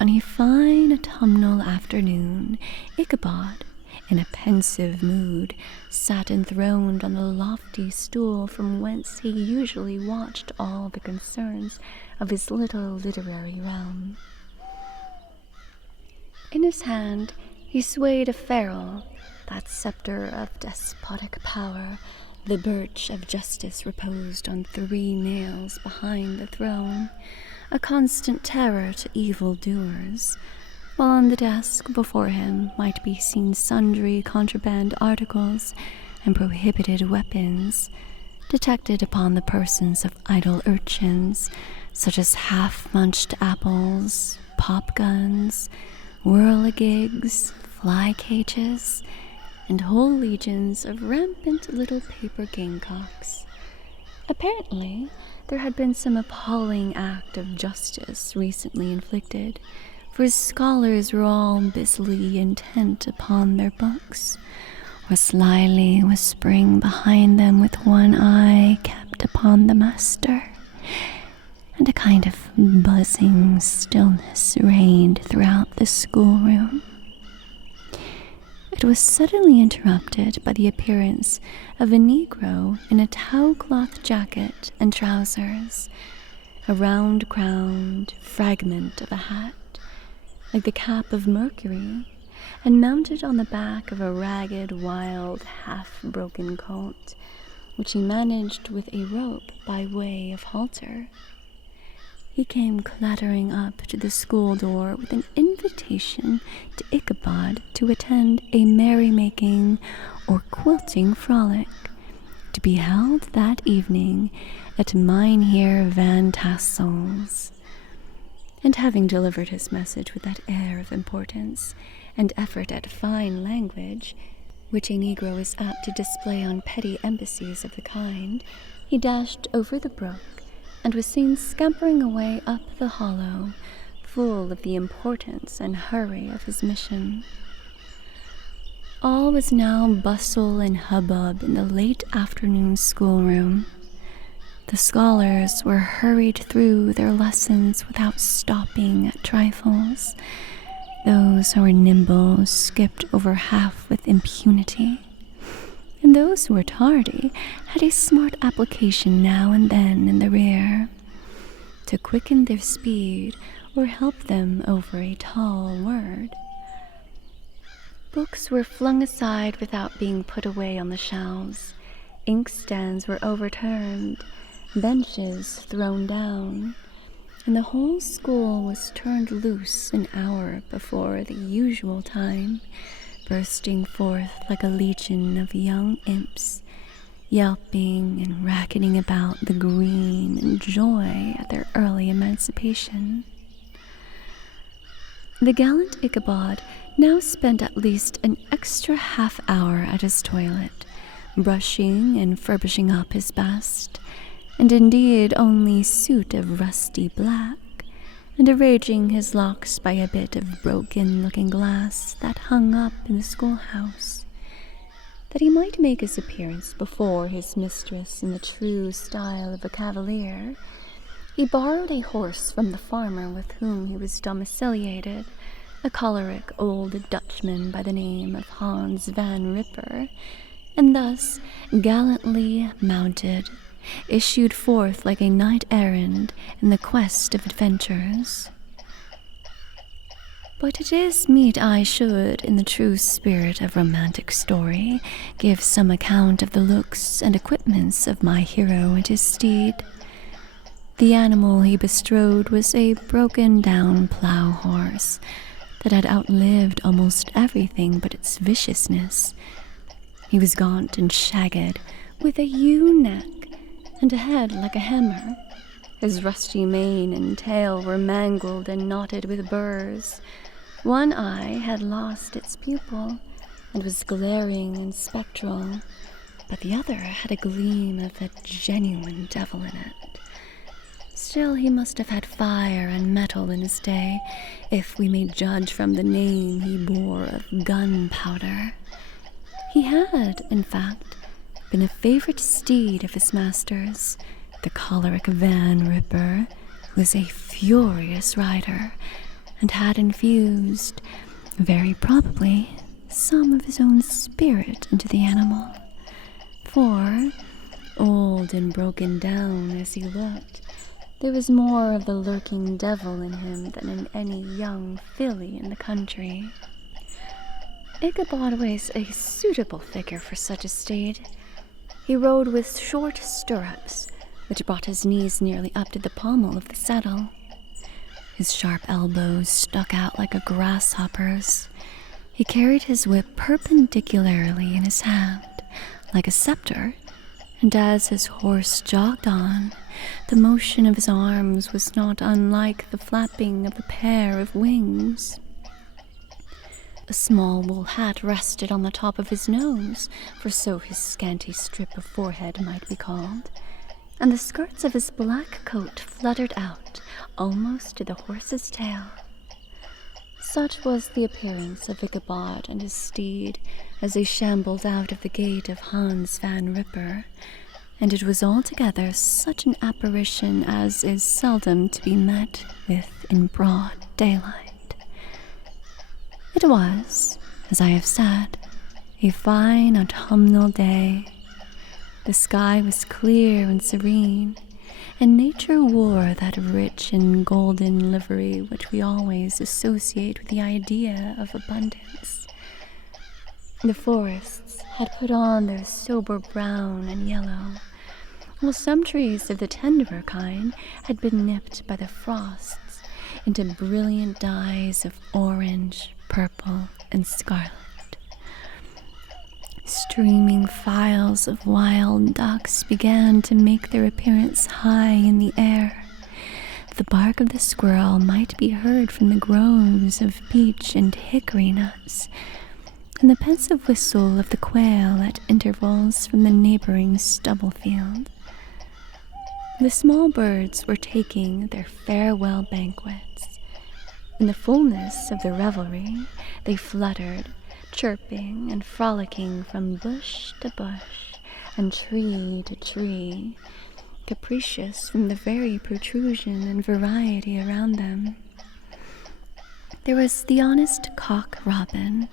On a fine autumnal afternoon, Ichabod, in a pensive mood, sat enthroned on the lofty stool from whence he usually watched all the concerns of his little literary realm. In his hand he swayed a ferule, that scepter of despotic power, the birch of justice reposed on 3 nails behind the throne, a constant terror to evil-doers, while on the desk before him might be seen sundry contraband articles and prohibited weapons detected upon the persons of idle urchins, such as half-munched apples, pop guns, whirligigs, fly cages, and whole legions of rampant little paper gamecocks. Apparently, there had been some appalling act of justice recently inflicted, for his scholars were all busily intent upon their books, or slyly whispering behind them with one eye kept upon the master, and a kind of buzzing stillness reigned throughout the schoolroom. It was suddenly interrupted by the appearance of a Negro in a tow-cloth jacket and trousers, a round-crowned fragment of a hat, like the cap of Mercury, and mounted on the back of a ragged, wild, half-broken colt, which he managed with a rope by way of halter. He came clattering up to the school door with an invitation to Ichabod to attend a merrymaking or quilting frolic, to be held that evening at Mynheer Van Tassel's. And having delivered his message with that air of importance and effort at fine language, which a Negro is apt to display on petty embassies of the kind, he dashed over the brook, and was seen scampering away up the hollow, full of the importance and hurry of his mission. All was now bustle and hubbub in the late afternoon schoolroom. The scholars were hurried through their lessons without stopping at trifles. Those who were nimble skipped over half with impunity, and those who were tardy had a smart application now and then in the rear, to quicken their speed or help them over a tall word. Books were flung aside without being put away on the shelves, inkstands were overturned, benches thrown down, and the whole school was turned loose an hour before the usual time, bursting forth like a legion of young imps, yelping and racketing about the green in joy at their early emancipation. The gallant Ichabod now spent at least an extra half-hour at his toilet, brushing and furbishing up his best, and indeed only suit of rusty black, and arranging his locks by a bit of broken-looking glass that hung up in the schoolhouse, that he might make his appearance before his mistress in the true style of a cavalier. He borrowed a horse from the farmer with whom he was domiciliated, a choleric old Dutchman by the name of Hans Van Ripper, and thus, gallantly mounted, issued forth like a knight-errant in the quest of adventures. But it is meet I should, in the true spirit of romantic story, give some account of the looks and equipments of my hero and his steed. The animal he bestrode was a broken-down plough horse that had outlived almost everything but its viciousness. He was gaunt and shagged, with a ewe-neck and a head like a hammer. His rusty mane and tail were mangled and knotted with burrs. One eye had lost its pupil and was glaring and spectral, but the other had a gleam of the genuine devil in it. Still, he must have had fire and metal in his day, if we may judge from the name he bore of gunpowder. He had, in fact, been a favorite steed of his master's, the choleric Van Ripper, who was a furious rider, and had infused, very probably, some of his own spirit into the animal. For, old and broken down as he looked, there was more of the lurking devil in him than in any young filly in the country. Ichabod was a suitable figure for such a steed. He rode with short stirrups, which brought his knees nearly up to the pommel of the saddle. His sharp elbows stuck out like a grasshopper's. He carried his whip perpendicularly in his hand, like a scepter, and as his horse jogged on, the motion of his arms was not unlike the flapping of a pair of wings. A small wool hat rested on the top of his nose, for so his scanty strip of forehead might be called, and the skirts of his black coat fluttered out almost to the horse's tail. Such was the appearance of Ichabod and his steed as they shambled out of the gate of Hans Van Ripper, and it was altogether such an apparition as is seldom to be met with in broad daylight. It was, as I have said, a fine autumnal day. The sky was clear and serene, and nature wore that rich and golden livery which we always associate with the idea of abundance. The forests had put on their sober brown and yellow, while some trees of the tenderer kind had been nipped by the frosts into brilliant dyes of orange, purple, and scarlet. Streaming files of wild ducks began to make their appearance high in the air. The bark of the squirrel might be heard from the groves of beech and hickory nuts, and the pensive whistle of the quail at intervals from the neighboring stubble field. The small birds were taking their farewell banquets. In the fullness of their revelry, they fluttered, chirping and frolicking from bush to bush and tree to tree, capricious from the very protrusion and variety around them. There was the honest cock-robin,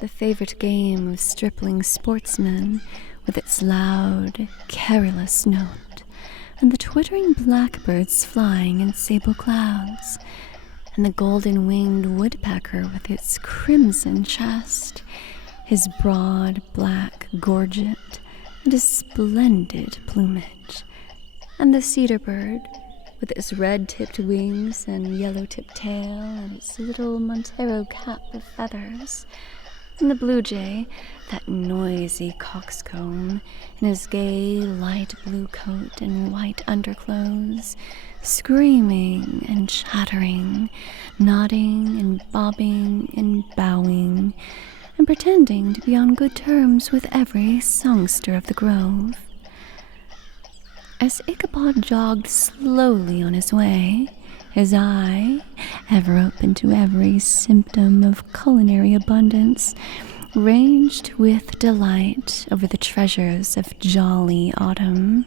the favorite game of stripling sportsmen, with its loud, querulous note, and the twittering blackbirds flying in sable clouds, and the golden-winged woodpecker with its crimson chest, his broad black gorget, and his splendid plumage, and the cedar bird with its red-tipped wings and yellow-tipped tail and its little Montero cap of feathers, and the blue jay, that noisy coxcomb, in his gay light blue coat and white underclothes, screaming and chattering, nodding and bobbing and bowing, and pretending to be on good terms with every songster of the grove. As Ichabod jogged slowly on his way, his eye, ever open to every symptom of culinary abundance, ranged with delight over the treasures of jolly autumn.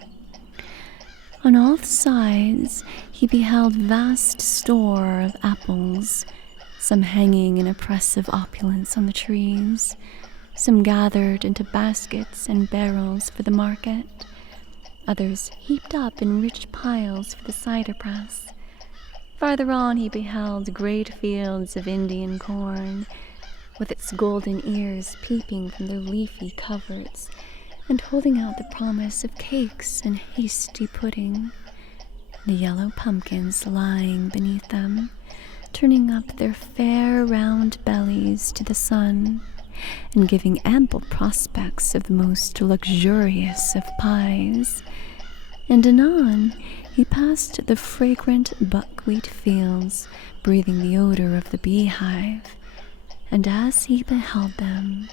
On all sides he beheld vast store of apples, some hanging in oppressive opulence on the trees, some gathered into baskets and barrels for the market, others heaped up in rich piles for the cider press. Farther on he beheld great fields of Indian corn, with its golden ears peeping from their leafy coverts, and holding out the promise of cakes and hasty pudding, the yellow pumpkins lying beneath them, turning up their fair round bellies to the sun, and giving ample prospects of the most luxurious of pies. And anon he passed the fragrant buckwheat fields, breathing the odor of the beehive, and as he beheld them,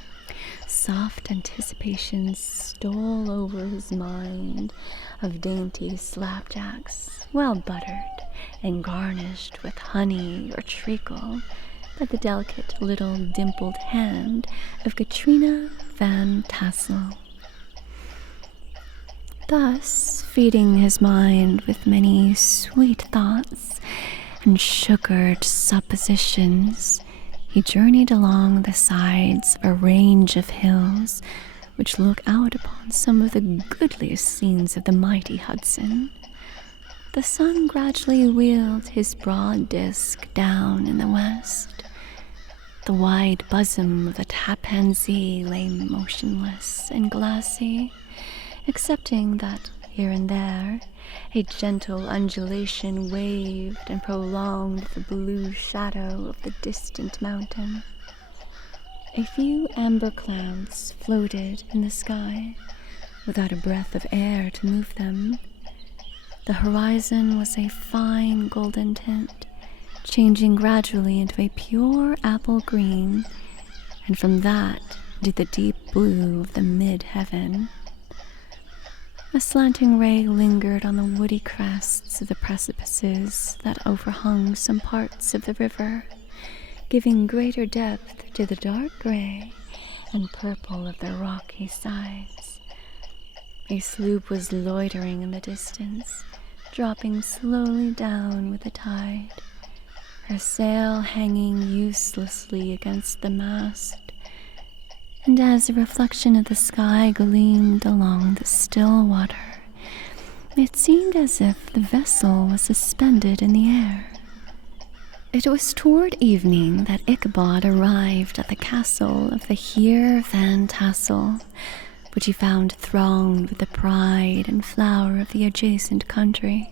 soft anticipations stole over his mind of dainty slapjacks, well buttered and garnished with honey or treacle by the delicate little dimpled hand of Katrina Van Tassel. Thus, feeding his mind with many sweet thoughts and sugared suppositions, he journeyed along the sides of a range of hills which look out upon some of the goodliest scenes of the mighty Hudson. The sun gradually wheeled his broad disk down in the west. The wide bosom of the Tappan Zee lay motionless and glassy, excepting that here and there, a gentle undulation waved and prolonged the blue shadow of the distant mountain. A few amber clouds floated in the sky, without a breath of air to move them. The horizon was a fine golden tint, changing gradually into a pure apple green, and from that to the deep blue of the mid-heaven. A slanting ray lingered on the woody crests of the precipices that overhung some parts of the river, giving greater depth to the dark gray and purple of their rocky sides. A sloop was loitering in the distance, dropping slowly down with the tide, her sail hanging uselessly against the mast, and as the reflection of the sky gleamed along the still water, it seemed as if the vessel was suspended in the air. It was toward evening that Ichabod arrived at the castle of the Heer Van Tassel, which he found thronged with the pride and flower of the adjacent country.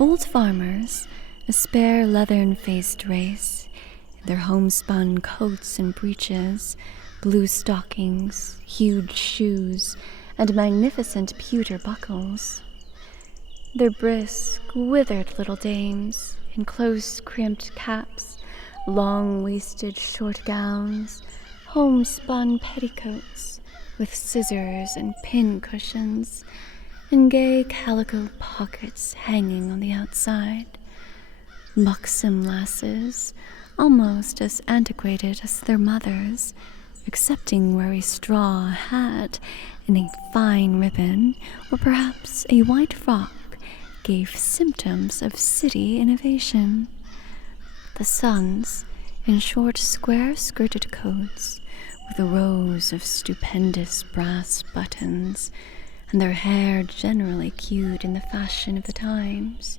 Old farmers, a spare leathern-faced race, in their homespun coats and breeches, blue stockings, huge shoes, and magnificent pewter buckles. Their brisk, withered little dames, in close-crimped caps, long-waisted short gowns, homespun petticoats, with scissors and pin-cushions, and gay calico pockets hanging on the outside. Buxom lasses, almost as antiquated as their mothers, excepting where a straw hat and a fine ribbon, or perhaps a white frock, gave symptoms of city innovation. The sons, in short square-skirted coats, with rows of stupendous brass buttons, and their hair generally queued in the fashion of the times,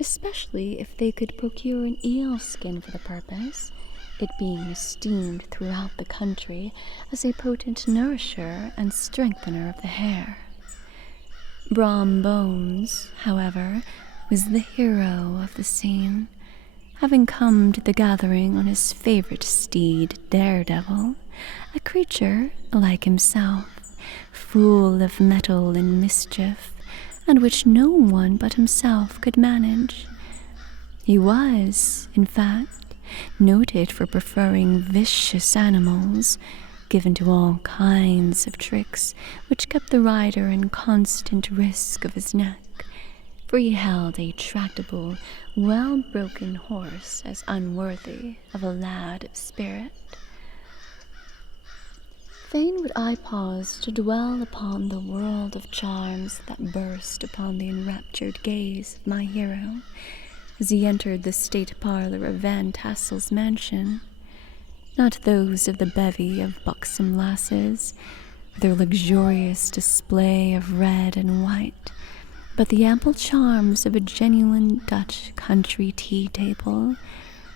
especially if they could procure an eel skin for the purpose, it being esteemed throughout the country as a potent nourisher and strengthener of the hair. Brom Bones, however, was the hero of the scene, having come to the gathering on his favorite steed, Daredevil, a creature like himself, full of mettle and mischief, and which no one but himself could manage. He was, in fact, noted for preferring vicious animals, given to all kinds of tricks which kept the rider in constant risk of his neck, for he held a tractable, well-broken horse as unworthy of a lad of spirit. Fain would I pause to dwell upon the world of charms that burst upon the enraptured gaze of my hero as he entered the state parlor of Van Tassel's mansion, not those of the bevy of buxom lasses, with their luxurious display of red and white, but the ample charms of a genuine Dutch country tea table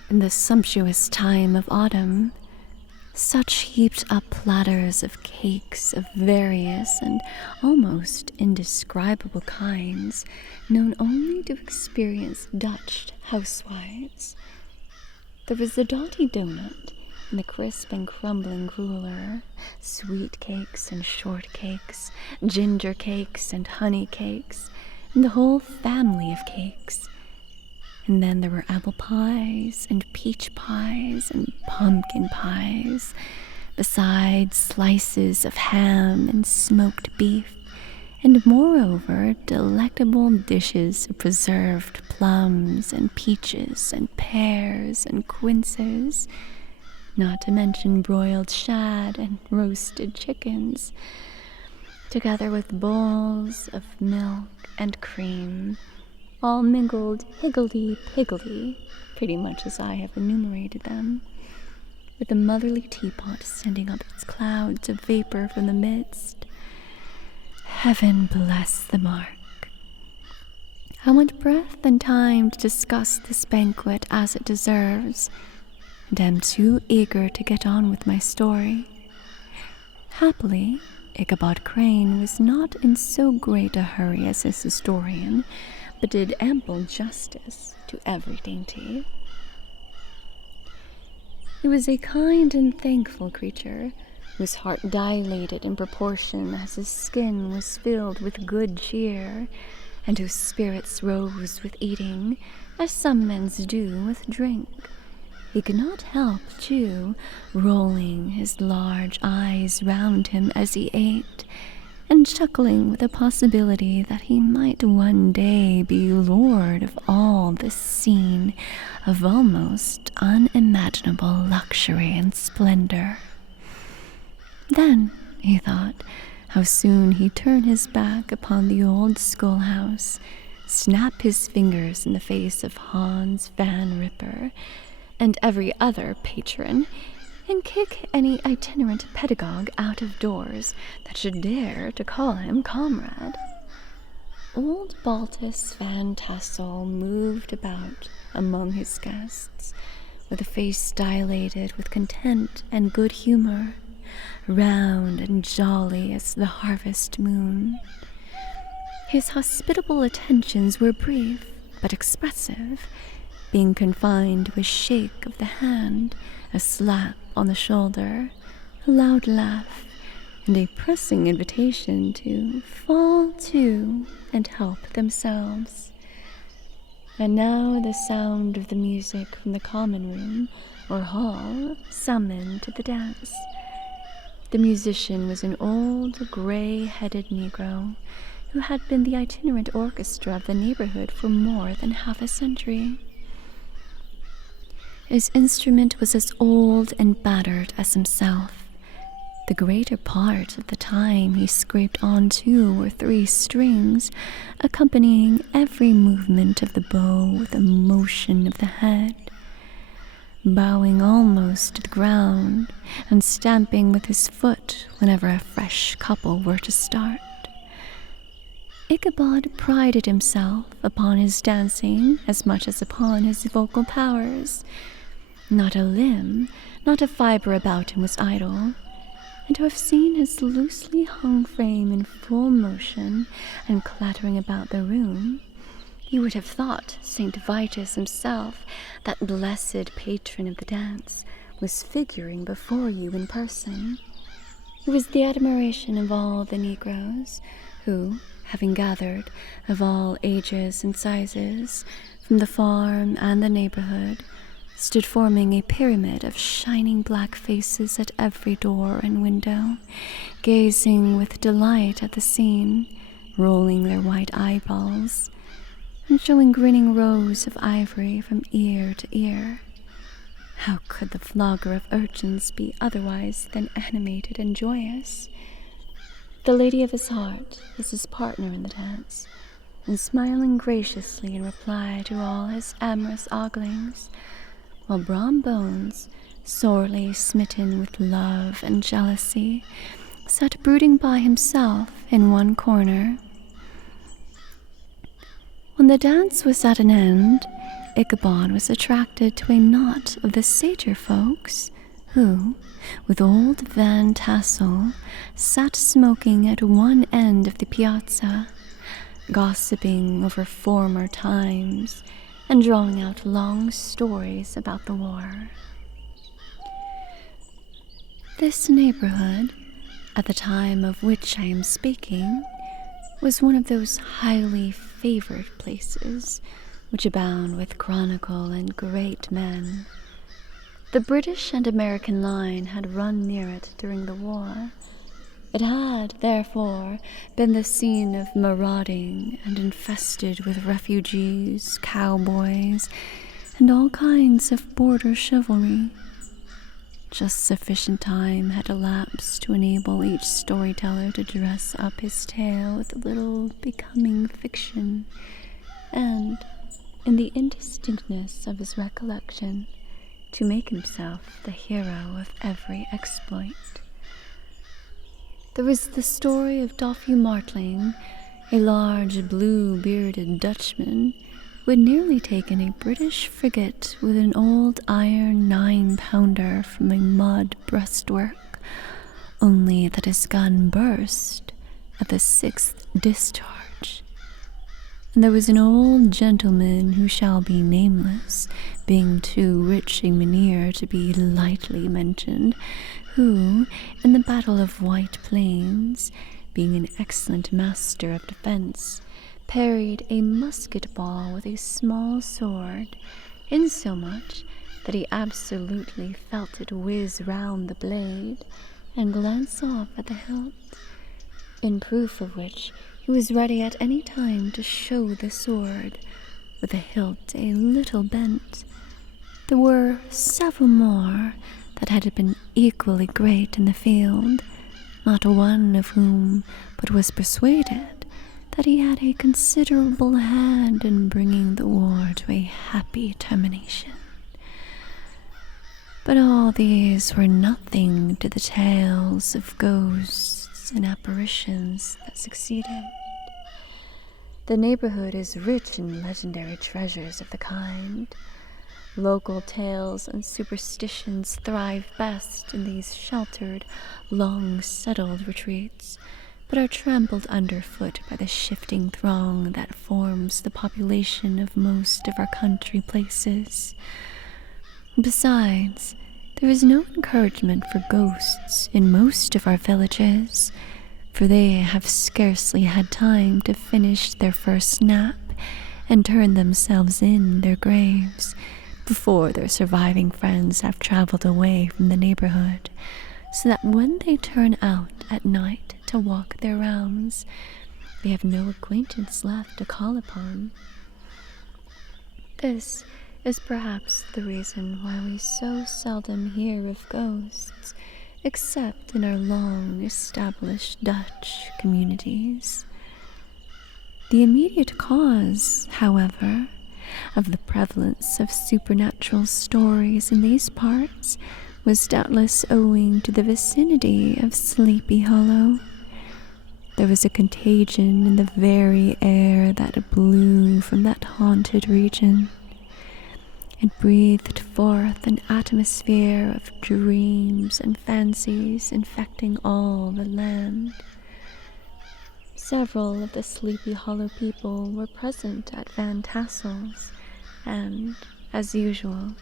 in the sumptuous time of autumn. Such heaped up platters of cakes of various and almost indescribable kinds, known only to experienced Dutch housewives. There was the doughty donut, and the crisp and crumbling grueler, sweet cakes and short cakes, ginger cakes and honey cakes, and the whole family of cakes. And then there were apple pies and peach pies and pumpkin pies, besides slices of ham and smoked beef, and moreover delectable dishes of preserved plums and peaches and pears and quinces, not to mention broiled shad and roasted chickens, together with bowls of milk and cream, all mingled higgledy-piggledy, pretty much as I have enumerated them, with the motherly teapot sending up its clouds of vapor from the midst. Heaven bless the mark. How much breath and time to discuss this banquet as it deserves, and am too eager to get on with my story. Happily, Ichabod Crane was not in so great a hurry as his historian, but did ample justice to every dainty. He was a kind and thankful creature, whose heart dilated in proportion as his skin was filled with good cheer, and whose spirits rose with eating, as some men's do with drink. He could not help, too, rolling his large eyes round him as he ate, and chuckling with the possibility that he might one day be lord of all this scene of almost unimaginable luxury and splendor. Then, he thought, how soon he'd turn his back upon the old schoolhouse, snap his fingers in the face of Hans Van Ripper and every other patron, and kick any itinerant pedagogue out of doors that should dare to call him comrade. Old Baltus Van Tassel moved about among his guests, with a face dilated with content and good humor, round and jolly as the harvest moon. His hospitable attentions were brief but expressive, being confined to a shake of the hand, a slap on the shoulder, a loud laugh, and a pressing invitation to fall to and help themselves. And now the sound of the music from the common room or hall summoned to the dance. The musician was an old, gray-headed Negro who had been the itinerant orchestra of the neighborhood for more than half a century. His instrument was as old and battered as himself. The greater part of the time he scraped on 2 or 3 strings, accompanying every movement of the bow with a motion of the head, bowing almost to the ground and stamping with his foot whenever a fresh couple were to start. Ichabod prided himself upon his dancing as much as upon his vocal powers. Not a limb, not a fiber about him was idle, and to have seen his loosely hung frame in full motion and clattering about the room, you would have thought St. Vitus himself, that blessed patron of the dance, was figuring before you in person. He was the admiration of all the Negroes, who, having gathered, of all ages and sizes, from the farm and the neighborhood, stood forming a pyramid of shining black faces at every door and window, gazing with delight at the scene, rolling their white eyeballs, and showing grinning rows of ivory from ear to ear. How could the flogger of urchins be otherwise than animated and joyous? The lady of his heart was his partner in the dance, and smiling graciously in reply to all his amorous oglings, while Brom Bones, sorely smitten with love and jealousy, sat brooding by himself in one corner. When the dance was at an end, Ichabod was attracted to a knot of the satyr folks who, with old Van Tassel, sat smoking at one end of the piazza, gossiping over former times and drawing out long stories about the war. This neighborhood, at the time of which I am speaking, was one of those highly favored places which abound with chronicle and great men. The British and American line had run near it during the war. It had, therefore, been the scene of marauding and infested with refugees, cowboys, and all kinds of border chivalry. Just sufficient time had elapsed to enable each storyteller to dress up his tale with a little becoming fiction, and, in the indistinctness of his recollection, to make himself the hero of every exploit. There was the story of Doffue Martling, a large blue-bearded Dutchman who had nearly taken a British frigate with an old iron 9-pounder from a mud breastwork, only that his gun burst at the sixth discharge. And there was an old gentleman who shall be nameless, being too rich a mynheer to be lightly mentioned, who, in the Battle of White Plains, being an excellent master of defense, parried a musket ball with a small sword, insomuch that he absolutely felt it whiz round the blade and glance off at the hilt, in proof of which he was ready at any time to show the sword, with the hilt a little bent. There were several more that had been equally great in the field, not one of whom but was persuaded that he had a considerable hand in bringing the war to a happy termination. But all these were nothing to the tales of ghosts and apparitions that succeeded. The neighborhood is rich in legendary treasures of the kind. Local tales and superstitions thrive best in these sheltered, long-settled retreats, but are trampled underfoot by the shifting throng that forms the population of most of our country places. Besides, there is no encouragement for ghosts in most of our villages, for they have scarcely had time to finish their first nap and turn themselves in their graves before their surviving friends have traveled away from the neighborhood, so that when they turn out at night to walk their rounds, they have no acquaintance left to call upon. This is perhaps the reason why we so seldom hear of ghosts, except in our long-established Dutch communities. The immediate cause, however, of the prevalence of supernatural stories in these parts was doubtless owing to the vicinity of Sleepy Hollow. There was a contagion in the very air that blew from that haunted region. It breathed forth an atmosphere of dreams and fancies infecting all the land. Several of the Sleepy Hollow people were present at Van Tassel's, and, as usual,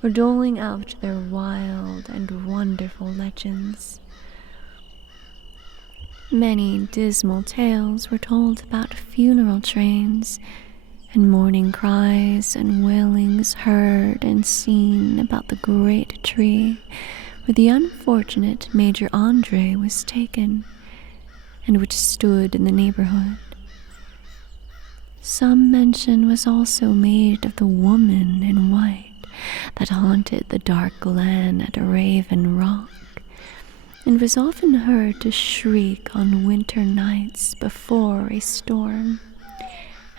were doling out their wild and wonderful legends. Many dismal tales were told about funeral trains, and mourning cries and wailings heard and seen about the great tree where the unfortunate Major Andre was taken, and which stood in the neighborhood. Some mention was also made of the woman in white that haunted the dark glen at Raven Rock, and was often heard to shriek on winter nights before a storm,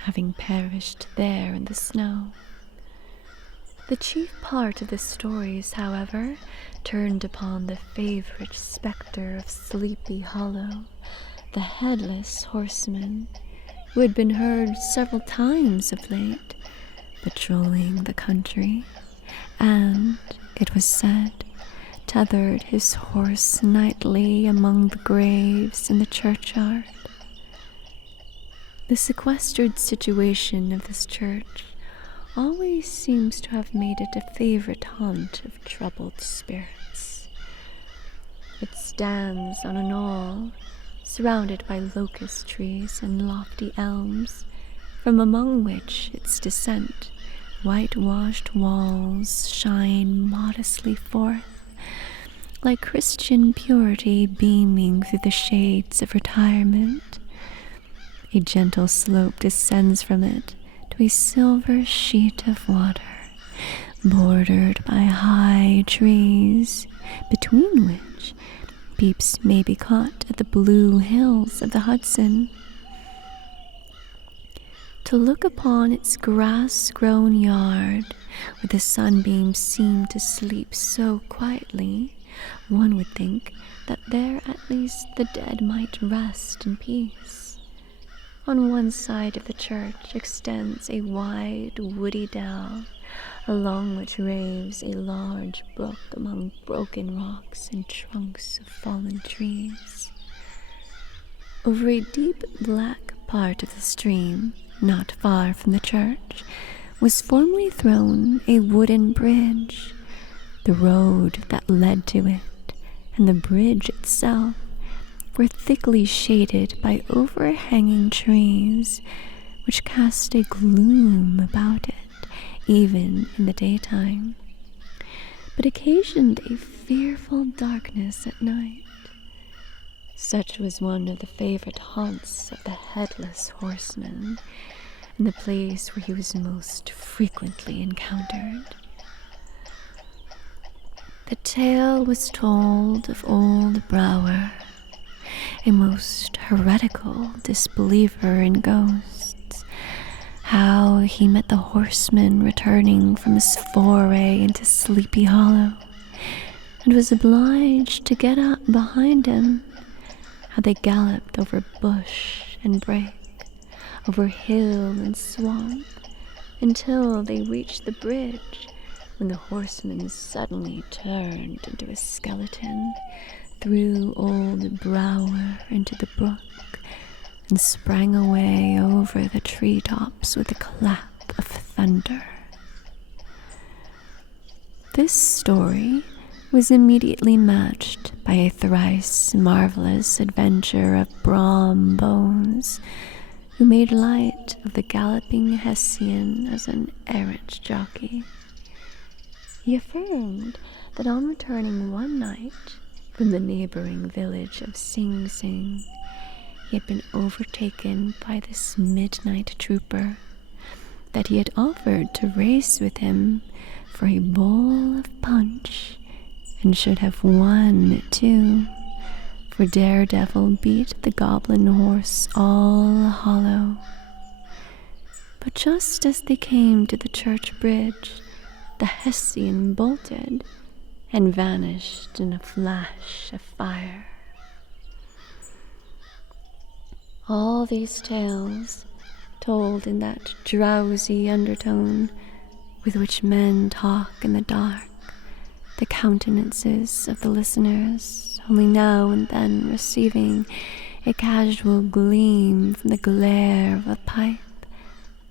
having perished there in the snow. The chief part of the stories, however, turned upon the favorite specter of Sleepy Hollow, the headless horseman, who had been heard several times of late, patrolling the country, and, it was said, tethered his horse nightly among the graves in the churchyard. The sequestered situation of this church always seems to have made it a favorite haunt of troubled spirits. It stands on a knoll, surrounded by locust trees and lofty elms, from among which its descent, whitewashed walls shine modestly forth, like Christian purity beaming through the shades of retirement. A gentle slope descends from it to a silver sheet of water, bordered by high trees, between which peeps may be caught at the blue hills of the Hudson. To look upon its grass-grown yard, where the sunbeams seem to sleep so quietly, one would think that there at least the dead might rest in peace. On one side of the church extends a wide, woody dell, along which raves a large brook among broken rocks and trunks of fallen trees. Over a deep black part of the stream, not far from the church, was formerly thrown a wooden bridge. The road that led to it and the bridge itself were thickly shaded by overhanging trees, which cast a gloom about it, even in the daytime, but occasioned a fearful darkness at night. Such was one of the favorite haunts of the headless horseman, and the place where he was most frequently encountered. The tale was told of old Brower, a most heretical disbeliever in ghosts, how he met the horseman returning from his foray into Sleepy Hollow, and was obliged to get up behind him, how they galloped over bush and brake, over hill and swamp, until they reached the bridge, when the horseman suddenly turned into a skeleton, threw old Brower into the brook, and sprang away over the treetops with a clap of thunder. This story was immediately matched by a thrice marvelous adventure of Brom Bones, who made light of the galloping Hessian as an errant jockey. He affirmed that on returning one night from the neighboring village of Sing Sing, he had been overtaken by this midnight trooper, that he had offered to race with him for a bowl of punch, and should have won too, for Daredevil beat the goblin horse all hollow. But just as they came to the church bridge, the Hessian bolted and vanished in a flash of fire. All these tales, told in that drowsy undertone with which men talk in the dark, the countenances of the listeners only now and then receiving a casual gleam from the glare of a pipe,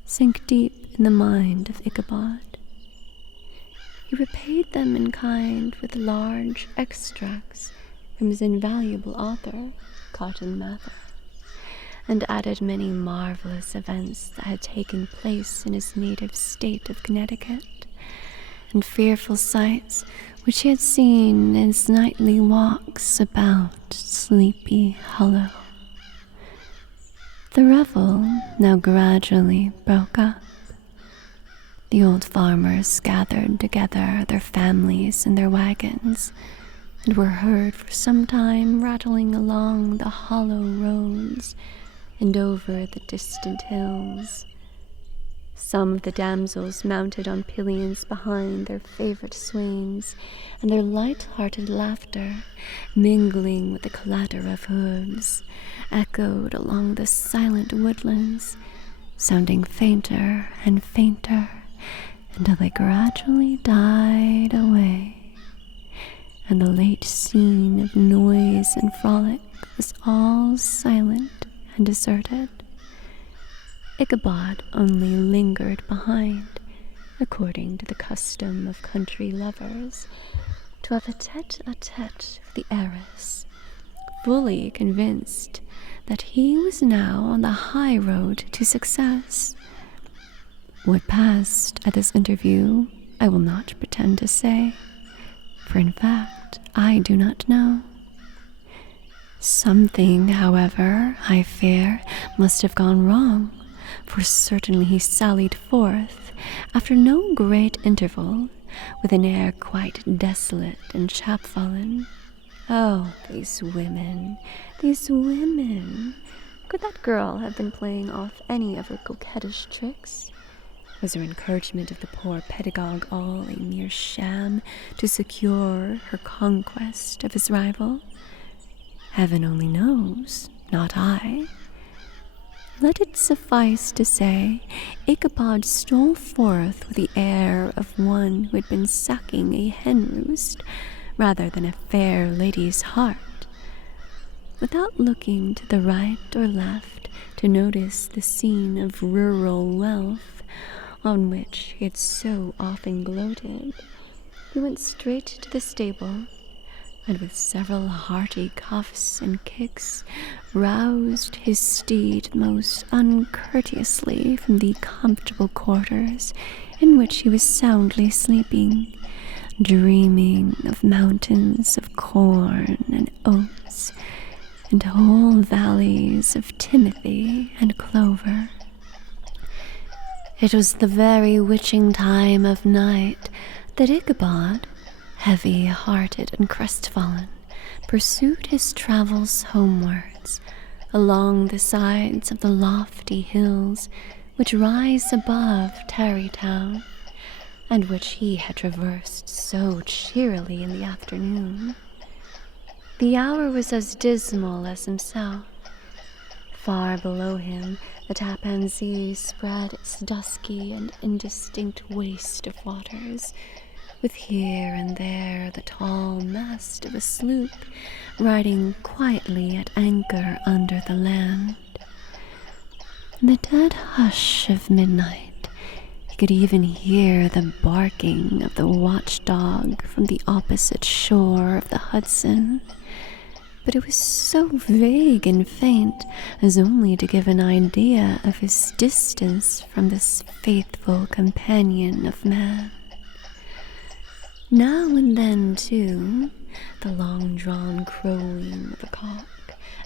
sank deep in the mind of Ichabod. He repaid them in kind with large extracts from his invaluable author, Cotton Mather, and added many marvelous events that had taken place in his native state of Connecticut, and fearful sights which he had seen in his nightly walks about Sleepy Hollow. The revel now gradually broke up. The old farmers gathered together their families in their wagons, and were heard for some time rattling along the hollow roads and over the distant hills. Some of the damsels mounted on pillions behind their favorite swains, and their light-hearted laughter, mingling with the clatter of hooves, echoed along the silent woodlands, sounding fainter and fainter until they gradually died away, and the late scene of noise and frolic was all silent and deserted. Ichabod only lingered behind, according to the custom of country lovers, to have a tete-a-tete with the heiress, fully convinced that he was now on the high road to success. What passed at this interview I will not pretend to say, for in fact I do not know. Something, however, I fear, must have gone wrong, for certainly he sallied forth, after no great interval, with an air quite desolate and chapfallen. Oh, these women, these women! Could that girl have been playing off any of her coquettish tricks? Was her encouragement of the poor pedagogue all a mere sham to secure her conquest of his rival? Heaven only knows, not I. Let it suffice to say, Ichabod stole forth with the air of one who had been sucking a hen roost rather than a fair lady's heart, without looking to the right or left to notice the scene of rural wealth on which he had so often gloated. He went straight to the stable, and with several hearty cuffs and kicks, roused his steed most uncourteously from the comfortable quarters in which he was soundly sleeping, dreaming of mountains of corn and oats, and whole valleys of timothy and clover. It was the very witching time of night that Ichabod, heavy-hearted and crestfallen, pursued his travels homewards along the sides of the lofty hills which rise above Tarrytown, and which he had traversed so cheerily in the afternoon. The hour was as dismal as himself. Far below him, the Tappan Zee spread its dusky and indistinct waste of waters, with here and there the tall mast of a sloop riding quietly at anchor under the land. In the dead hush of midnight, he could even hear the barking of the watchdog from the opposite shore of the Hudson, but it was so vague and faint as only to give an idea of his distance from this faithful companion of man. Now and then, too, the long-drawn crowing of a cock,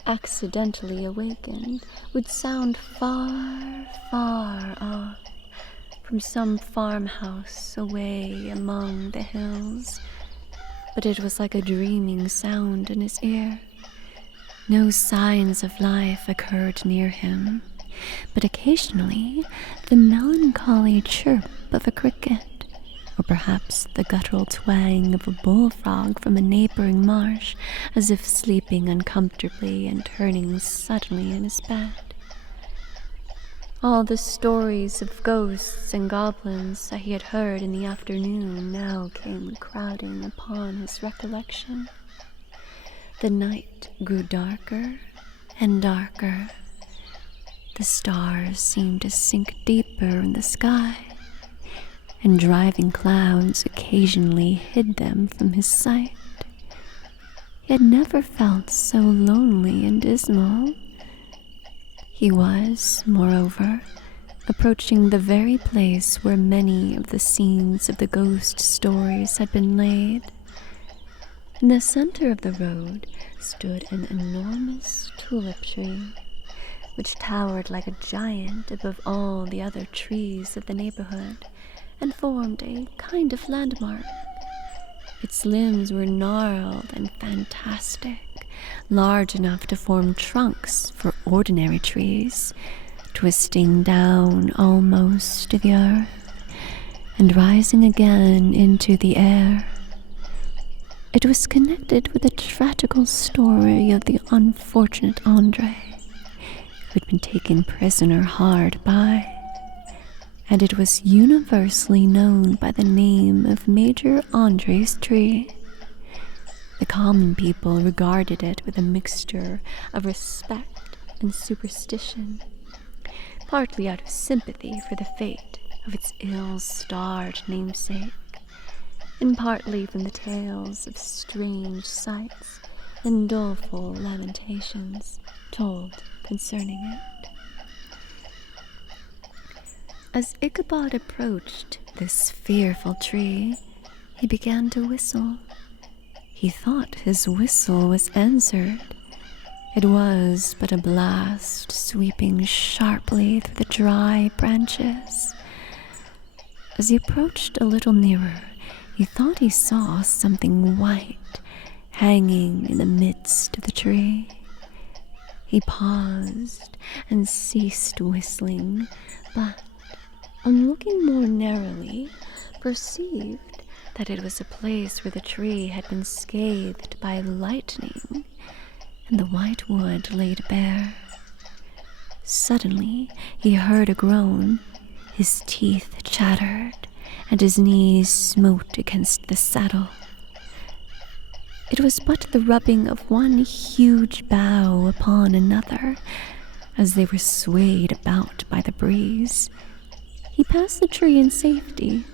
accidentally awakened, would sound far, far off, from some farmhouse away among the hills, but it was like a dreaming sound in his ear. No signs of life occurred near him, but occasionally the melancholy chirp of a cricket, or perhaps the guttural twang of a bullfrog from a neighboring marsh, as if sleeping uncomfortably and turning suddenly in his bed. All the stories of ghosts and goblins that he had heard in the afternoon now came crowding upon his recollection. The night grew darker and darker. The stars seemed to sink deeper in the sky, and driving clouds occasionally hid them from his sight. He had never felt so lonely and dismal. He was, moreover, approaching the very place where many of the scenes of the ghost stories had been laid. In the center of the road stood an enormous tulip tree, which towered like a giant above all the other trees of the neighborhood, and formed a kind of landmark. Its limbs were gnarled and fantastic, large enough to form trunks for ordinary trees, twisting down almost to the earth, and rising again into the air. It was connected with the tragical story of the unfortunate Andre, who had been taken prisoner hard by, and it was universally known by the name of Major Andre's tree. The common people regarded it with a mixture of respect and superstition, partly out of sympathy for the fate of its ill-starred namesake, and partly from the tales of strange sights and doleful lamentations told concerning it. As Ichabod approached this fearful tree, he began to whistle. He thought his whistle was answered. It was but a blast sweeping sharply through the dry branches. As he approached a little nearer, he thought he saw something white hanging in the midst of the tree. He paused and ceased whistling, but on looking more narrowly, perceived that it was a place where the tree had been scathed by lightning, and the white wood laid bare. Suddenly he heard a groan, his teeth chattered, and his knees smote against the saddle. It was but the rubbing of one huge bough upon another, as they were swayed about by the breeze. He passed the tree in safety,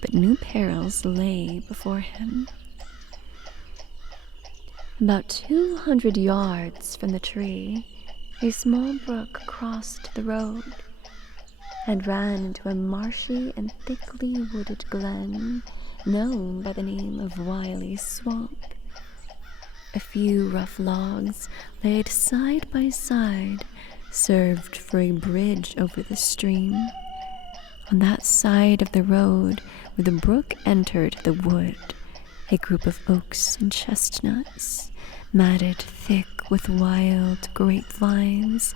but new perils lay before him. About 200 yards from the tree, a small brook crossed the road and ran into a marshy and thickly wooded glen known by the name of Wiley's Swamp. A few rough logs laid side by side served for a bridge over the stream. On that side of the road where the brook entered the wood, a group of oaks and chestnuts, matted thick with wild grapevines,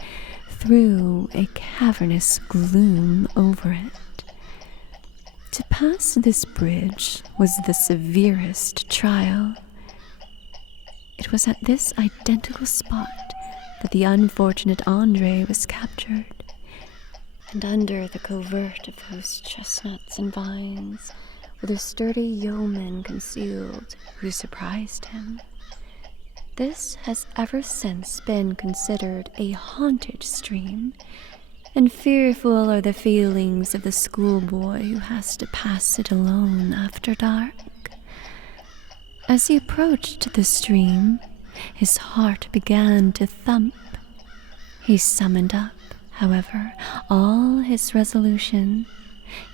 threw a cavernous gloom over it. To pass this bridge was the severest trial. It was at this identical spot that the unfortunate Andre was captured, and under the covert of those chestnuts and vines were the sturdy yeomen concealed who surprised him. This has ever since been considered a haunted stream, and fearful are the feelings of the schoolboy who has to pass it alone after dark. As he approached the stream, his heart began to thump. He summoned up, however, all his resolution,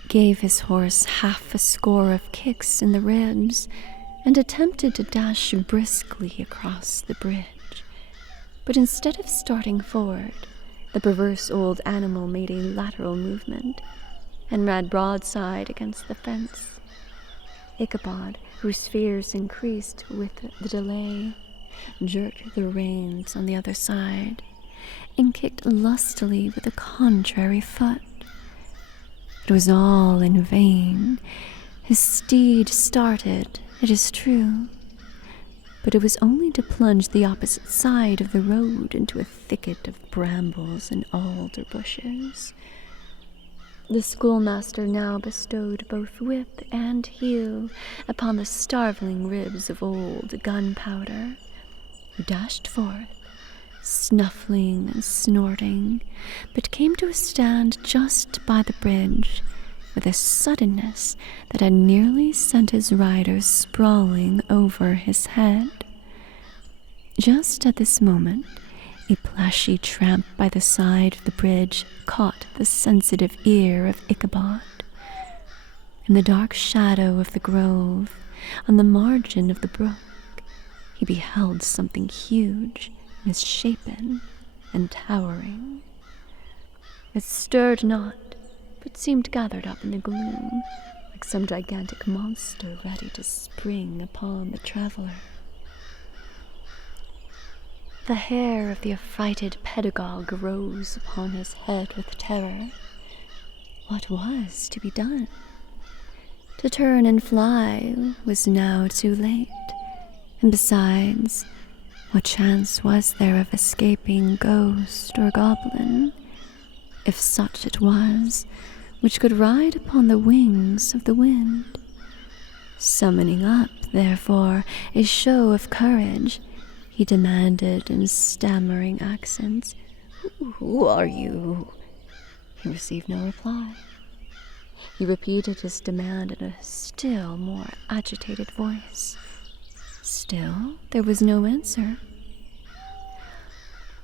gave his horse half a score of kicks in the ribs, and attempted to dash briskly across the bridge. But instead of starting forward, the perverse old animal made a lateral movement and ran broadside against the fence. Ichabod, whose fears increased with the delay, jerked the reins on the other side and kicked lustily with the contrary foot. It was all in vain. His steed started, it is true, but it was only to plunge the opposite side of the road into a thicket of brambles and alder bushes. The schoolmaster now bestowed both whip and heel upon the starveling ribs of old Gunpowder, who dashed forth, snuffling and snorting, but came to a stand just by the bridge, with a suddenness that had nearly sent his rider sprawling over his head. Just at this moment, a plashy tramp by the side of the bridge caught the sensitive ear of Ichabod. In the dark shadow of the grove, on the margin of the brook, he beheld something huge, misshapen, and towering. It stirred not, but seemed gathered up in the gloom, like some gigantic monster ready to spring upon the traveler. The hair of the affrighted pedagogue rose upon his head with terror. What was to be done? To turn and fly was now too late, and besides, what chance was there of escaping ghost or goblin, if such it was, which could ride upon the wings of the wind? Summoning up, therefore, a show of courage, he demanded in stammering accents, "Who are you?" He received no reply. He repeated his demand in a still more agitated voice. Still, there was no answer.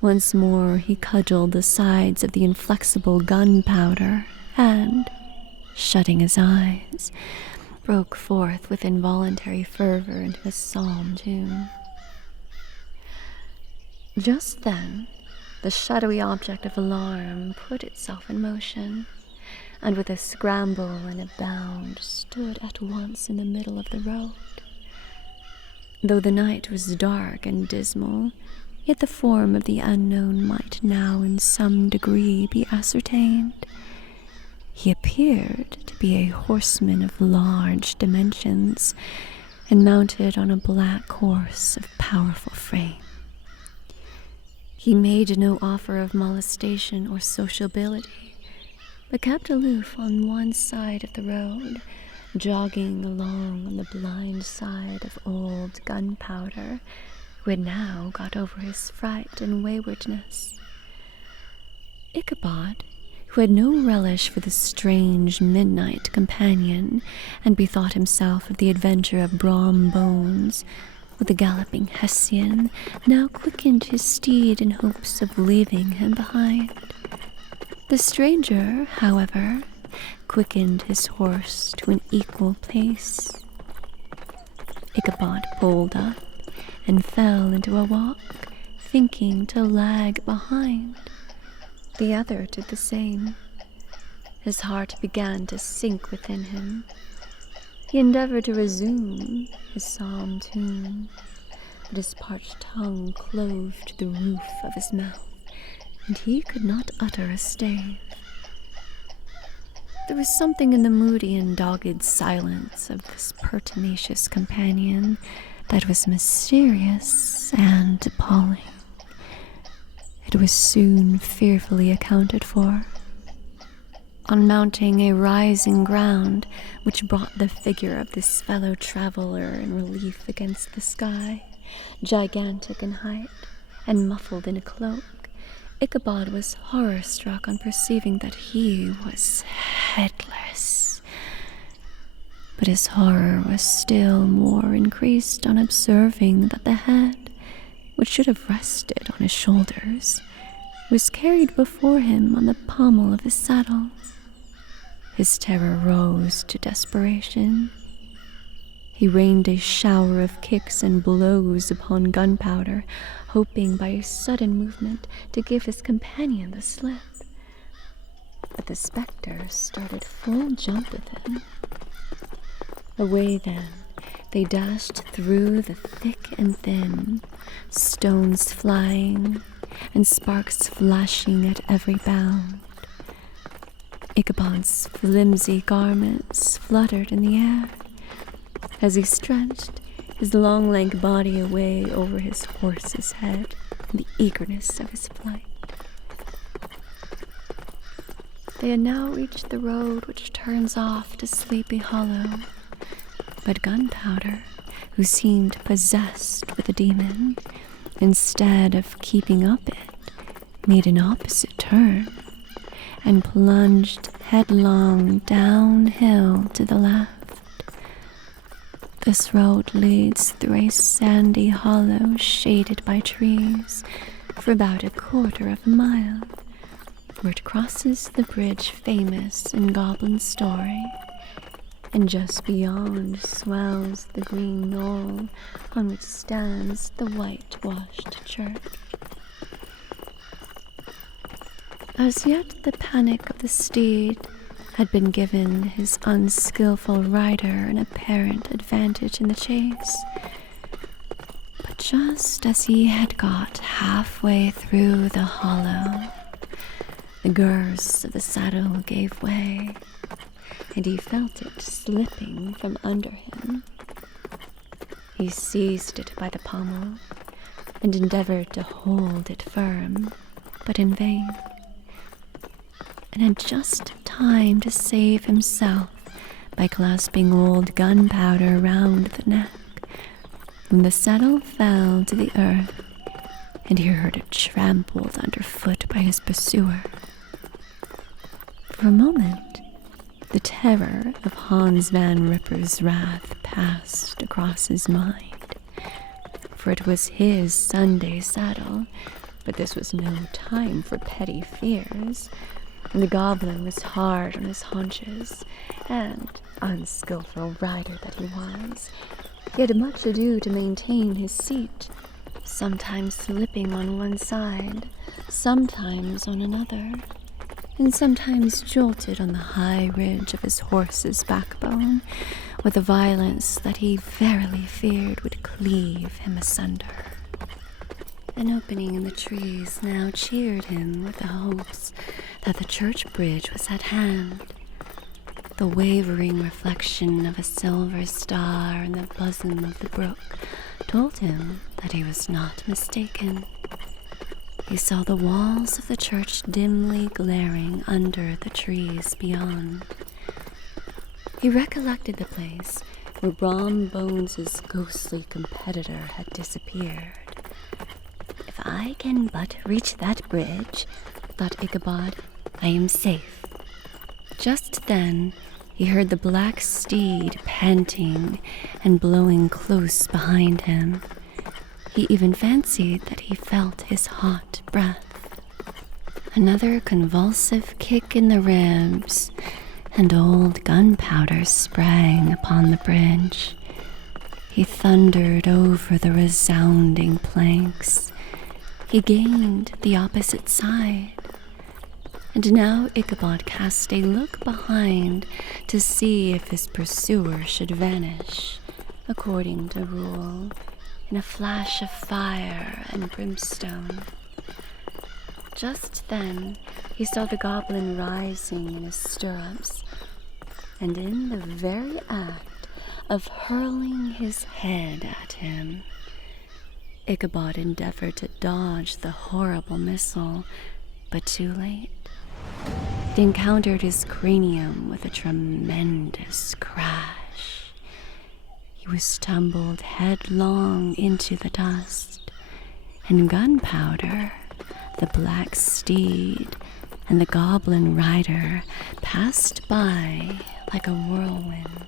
Once more he cudgeled the sides of the inflexible Gunpowder and, shutting his eyes, broke forth with involuntary fervor into a psalm tune. Just then, the shadowy object of alarm put itself in motion, and with a scramble and a bound stood at once in the middle of the road. Though the night was dark and dismal, yet the form of the unknown might now in some degree be ascertained. He appeared to be a horseman of large dimensions, and mounted on a black horse of powerful frame. He made no offer of molestation or sociability, but kept aloof on one side of the road, jogging along on the blind side of old Gunpowder, who had now got over his fright and waywardness. Ichabod, who had no relish for the strange midnight companion, and bethought himself of the adventure of Brom Bones, with the galloping Hessian, now quickened his steed in hopes of leaving him behind. The stranger, however, quickened his horse to an equal pace. Ichabod pulled up and fell into a walk, thinking to lag behind. The other did the same. His heart began to sink within him. He endeavored to resume his psalm tune, but his parched tongue clove to the roof of his mouth, and he could not utter a stave. There was something in the moody and dogged silence of this pertinacious companion that was mysterious and appalling. It was soon fearfully accounted for. On mounting a rising ground which brought the figure of this fellow traveler in relief against the sky, gigantic in height and muffled in a cloak, Ichabod was horror-struck on perceiving that he was headless. But his horror was still more increased on observing that the head, which should have rested on his shoulders, was carried before him on the pommel of his saddle. His terror rose to desperation. He rained a shower of kicks and blows upon Gunpowder, hoping by a sudden movement to give his companion the slip. But the spectre started full jump with him. Away then they dashed through the thick and thin, stones flying and sparks flashing at every bound. Ichabod's flimsy garments fluttered in the air as he stretched his long lank body away over his horse's head in the eagerness of his flight. They had now reached the road which turns off to Sleepy Hollow, but Gunpowder, who seemed possessed with a demon, instead of keeping up it, made an opposite turn and plunged headlong downhill to the left. This road leads through a sandy hollow shaded by trees for about a quarter of a mile, where it crosses the bridge famous in Goblin story, and just beyond swells the green knoll on which stands the whitewashed church. As yet the panic of the steed had been given his unskillful rider an apparent advantage in the chase. But just as he had got halfway through the hollow, the girths of the saddle gave way, and he felt it slipping from under him. He seized it by the pommel and endeavored to hold it firm, but in vain, and had just time to save himself by clasping old Gunpowder round the neck, when the saddle fell to the earth, and he heard it trampled underfoot by his pursuer. For a moment, the terror of Hans Van Ripper's wrath passed across his mind, for it was his Sunday saddle, but this was no time for petty fears. And the goblin was hard on his haunches, and, unskillful rider that he was, he had much ado to maintain his seat, sometimes slipping on one side, sometimes on another, and sometimes jolted on the high ridge of his horse's backbone with a violence that he verily feared would cleave him asunder. An opening in the trees now cheered him with the hopes that the church bridge was at hand. The wavering reflection of a silver star in the bosom of the brook told him that he was not mistaken. he saw the walls of the church dimly glaring under the trees beyond. He recollected the place where Brom Bones's ghostly competitor had disappeared. If I can but reach that bridge, thought Ichabod, I am safe. Just then, he heard the black steed panting and blowing close behind him. He even fancied that he felt his hot breath. Another convulsive kick in the ribs, and old Gunpowder sprang upon the bridge. He thundered over the resounding planks. He gained the opposite side. And now Ichabod cast a look behind to see if his pursuer should vanish, according to rule, in a flash of fire and brimstone. Just then he saw the goblin rising in his stirrups, and in the very act of hurling his head at him. Ichabod endeavored to dodge the horrible missile, but too late. It encountered his cranium with a tremendous crash. He was tumbled headlong into the dust, and Gunpowder, the black steed, and the goblin rider passed by like a whirlwind.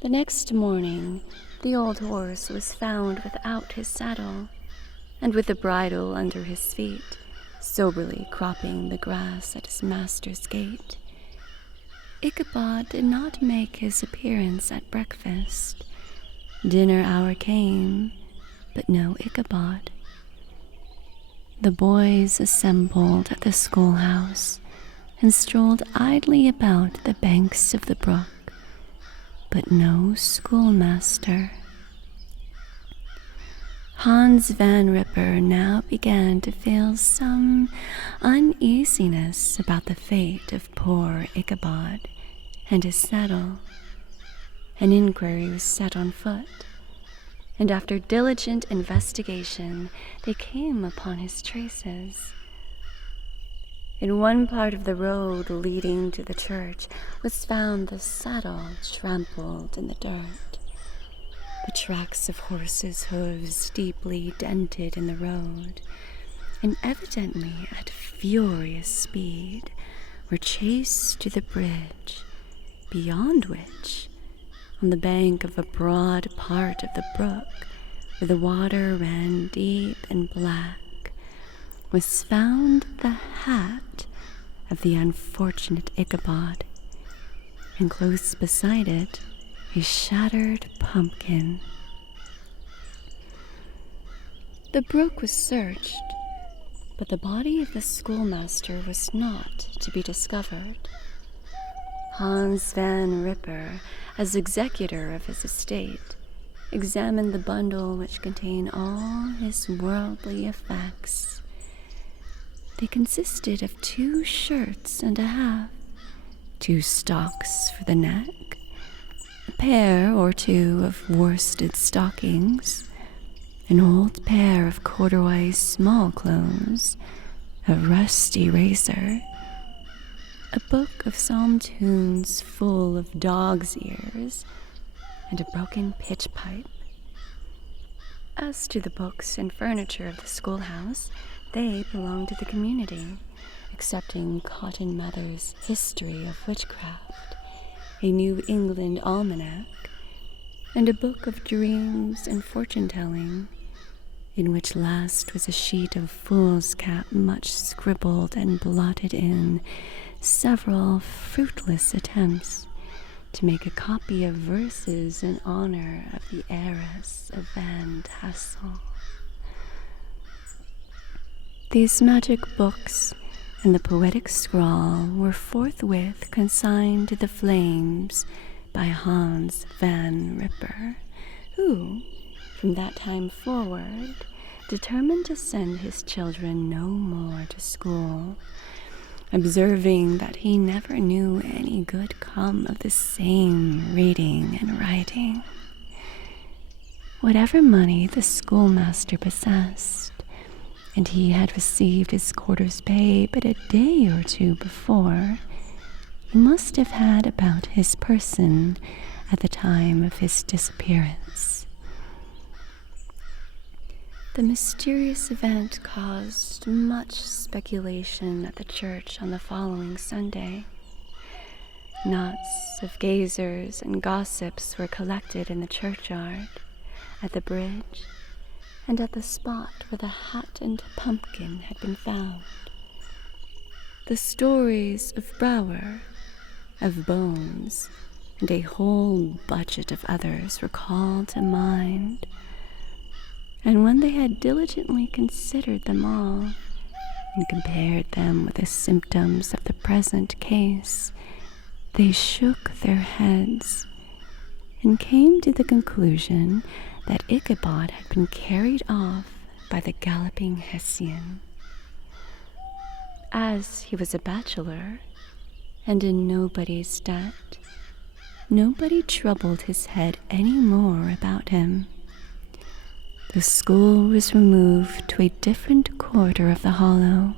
The next morning, the old horse was found without his saddle, and with the bridle under his feet, soberly cropping the grass at his master's gate. Ichabod did not make his appearance at breakfast. Dinner hour came, but no Ichabod. The boys assembled at the schoolhouse and strolled idly about the banks of the brook, but no schoolmaster. Hans Van Ripper now began to feel some uneasiness about the fate of poor Ichabod and his saddle. An inquiry was set on foot, and after diligent investigation, they came upon his traces. In one part of the road leading to the church was found the saddle trampled in the dirt. The tracks of horses' hooves deeply dented in the road, and evidently at furious speed, were chased to the bridge, beyond which, on the bank of a broad part of the brook, where the water ran deep and black, was found the hat of the unfortunate Ichabod, and close beside it a shattered pumpkin. The brook was searched, but the body of the schoolmaster was not to be discovered. Hans Van Ripper, as executor of his estate, examined the bundle which contained all his worldly effects. They consisted of 2 shirts and a half, 2 stocks for the neck, a pair or 2 of worsted stockings, an old pair of corduroy small clothes, a rusty razor, a book of psalm tunes full of dog's ears, and a broken pitch pipe. As to the books and furniture of the schoolhouse, they belonged to the community, excepting Cotton Mather's History of Witchcraft, a New England almanac, and a book of dreams and fortune-telling, in which last was a sheet of foolscap much scribbled and blotted in several fruitless attempts to make a copy of verses in honor of the heiress of Van Tassel. These magic books and the poetic scrawl were forthwith consigned to the flames by Hans Van Ripper, who, from that time forward, determined to send his children no more to school, observing that he never knew any good come of the same reading and writing. Whatever money the schoolmaster possessed, and he had received his quarter's pay but a day or two before, he must have had about his person at the time of his disappearance. The mysterious event caused much speculation at the church on the following Sunday. Knots of gazers and gossips were collected in the churchyard, at the bridge, and at the spot where the hat and pumpkin had been found. The stories of Brower, of Bones, and a whole budget of others were called to mind, and when they had diligently considered them all, and compared them with the symptoms of the present case, they shook their heads, and came to the conclusion that Ichabod had been carried off by the galloping Hessian. As he was a bachelor, and in nobody's debt, nobody troubled his head any more about him. The school was removed to a different quarter of the hollow,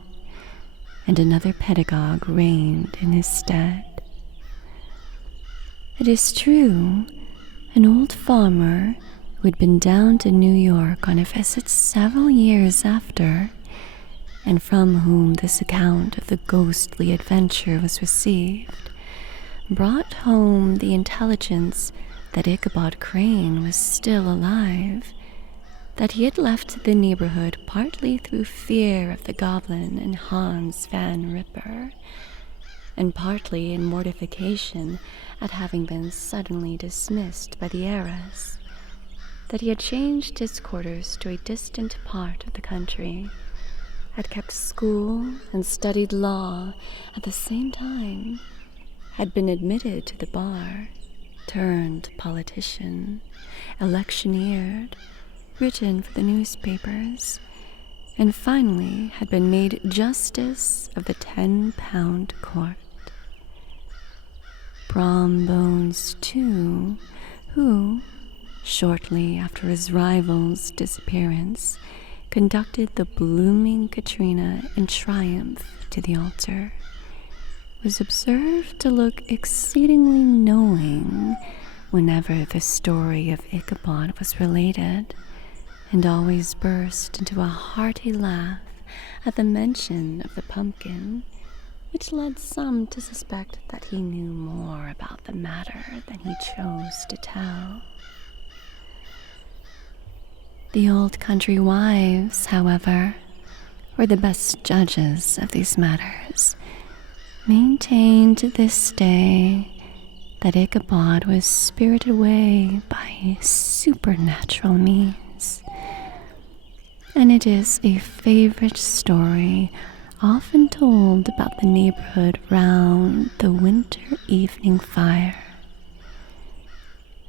and another pedagogue reigned in his stead. It is true, an old farmer who had been down to New York on a visit several years after, and from whom this account of the ghostly adventure was received, brought home the intelligence that Ichabod Crane was still alive, that he had left the neighborhood partly through fear of the goblin and Hans Van Ripper, and partly in mortification at having been suddenly dismissed by the heiress, that he had changed his quarters to a distant part of the country, had kept school and studied law at the same time, had been admitted to the bar, turned politician, electioneered, written for the newspapers, and finally had been made justice of the 10-pound court. Brom Bones, too, who, shortly after his rival's disappearance, conducted the blooming Katrina in triumph to the altar, was observed to look exceedingly knowing whenever the story of Ichabod was related, and always burst into a hearty laugh at the mention of the pumpkin, which led some to suspect that he knew more about the matter than he chose to tell. The old country wives, however, were the best judges of these matters, maintained to this day that Ichabod was spirited away by supernatural means, and it is a favorite story often told about the neighborhood round the winter evening fire.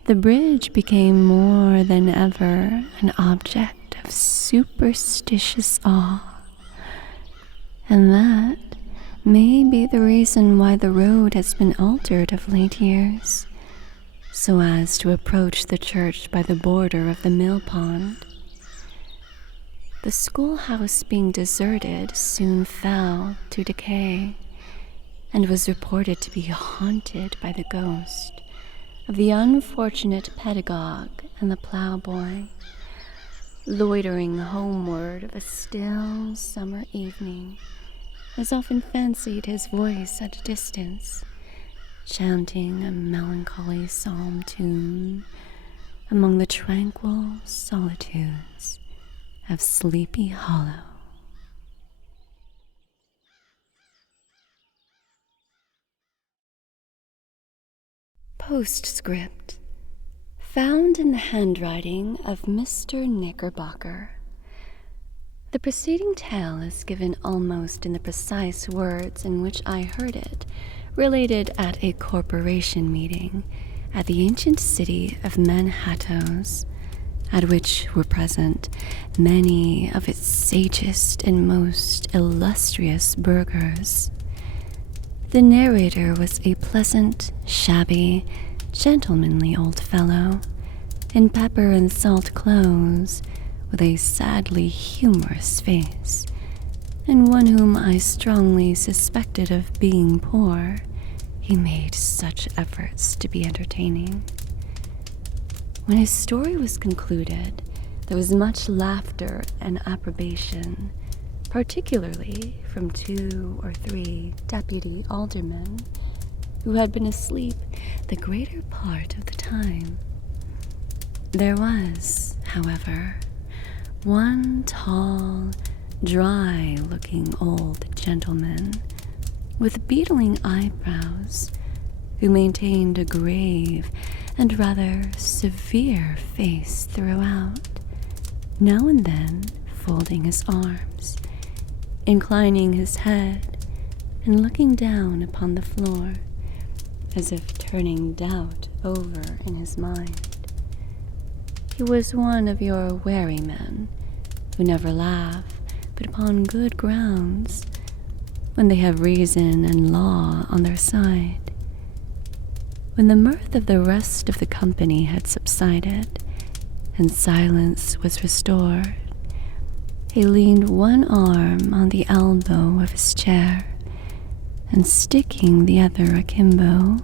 The bridge became more than ever an object of superstitious awe, and that may be the reason why the road has been altered of late years, so as to approach the church by the border of the mill pond. The schoolhouse being deserted soon fell to decay, and was reported to be haunted by the ghost of the unfortunate pedagogue and the ploughboy, loitering homeward of a still summer evening, has often fancied his voice at a distance, chanting a melancholy psalm tune among the tranquil solitudes of Sleepy Hollow. Postscript, found in the handwriting of Mr. Knickerbocker. The preceding tale is given almost in the precise words in which I heard it, related at a corporation meeting at the ancient city of Manhattoes, at which were present many of its sagest and most illustrious burghers. The narrator was a pleasant, shabby, gentlemanly old fellow, in pepper and salt clothes, with a sadly humorous face, and one whom I strongly suspected of being poor, he made such efforts to be entertaining. When his story was concluded, there was much laughter and approbation, particularly from 2 or 3 deputy aldermen who had been asleep the greater part of the time. There was, however, one tall, dry-looking old gentleman with beetling eyebrows who maintained a grave and rather severe face throughout, now and then folding his arms, inclining his head, and looking down upon the floor, as if turning doubt over in his mind. He was one of your wary men, who never laugh but upon good grounds, when they have reason and law on their side. When the mirth of the rest of the company had subsided, and silence was restored, he leaned one arm on the elbow of his chair, and sticking the other akimbo,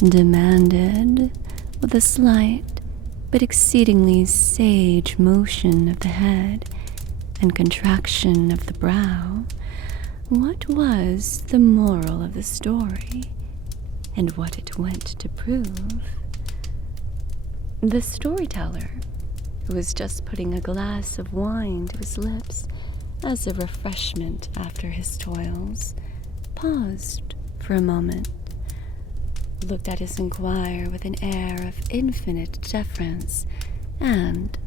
demanded, with a slight but exceedingly sage motion of the head and contraction of the brow, what was the moral of the story, and what it went to prove. The storyteller, who was just putting a glass of wine to his lips as a refreshment after his toils, paused for a moment, looked at his inquirer with an air of infinite deference, and,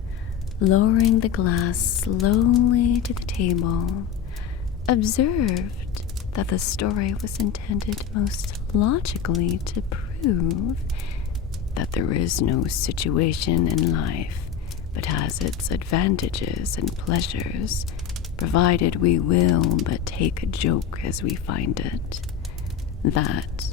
lowering the glass slowly to the table, observed that the story was intended most logically to prove that there is no situation in life but has its advantages and pleasures, provided we will but take a joke as we find it. That,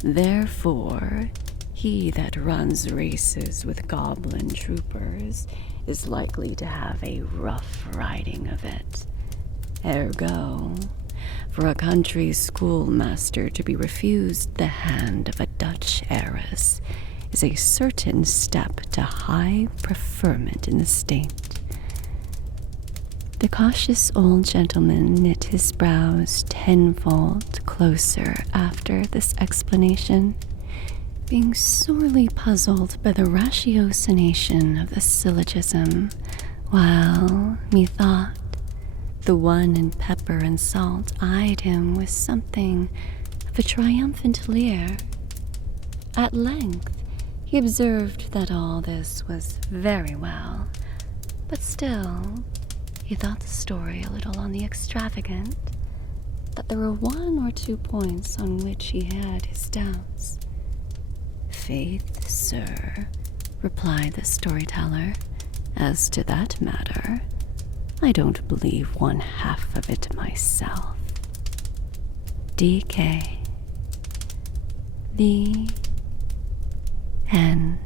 therefore, he that runs races with goblin troopers is likely to have a rough riding of it. Ergo, for a country schoolmaster to be refused the hand of a Dutch heiress is a certain step to high preferment in the state. The cautious old gentleman knit his brows tenfold closer after this explanation, being sorely puzzled by the ratiocination of the syllogism, while, methought, the one in pepper and salt eyed him with something of a triumphant leer. At length, he observed that all this was very well, but still, he thought the story a little on the extravagant, that there were 1 or 2 points on which he had his doubts. "Faith, sir," replied the storyteller, "as to that matter, I don't believe 1/2 of it myself." D.K. The end.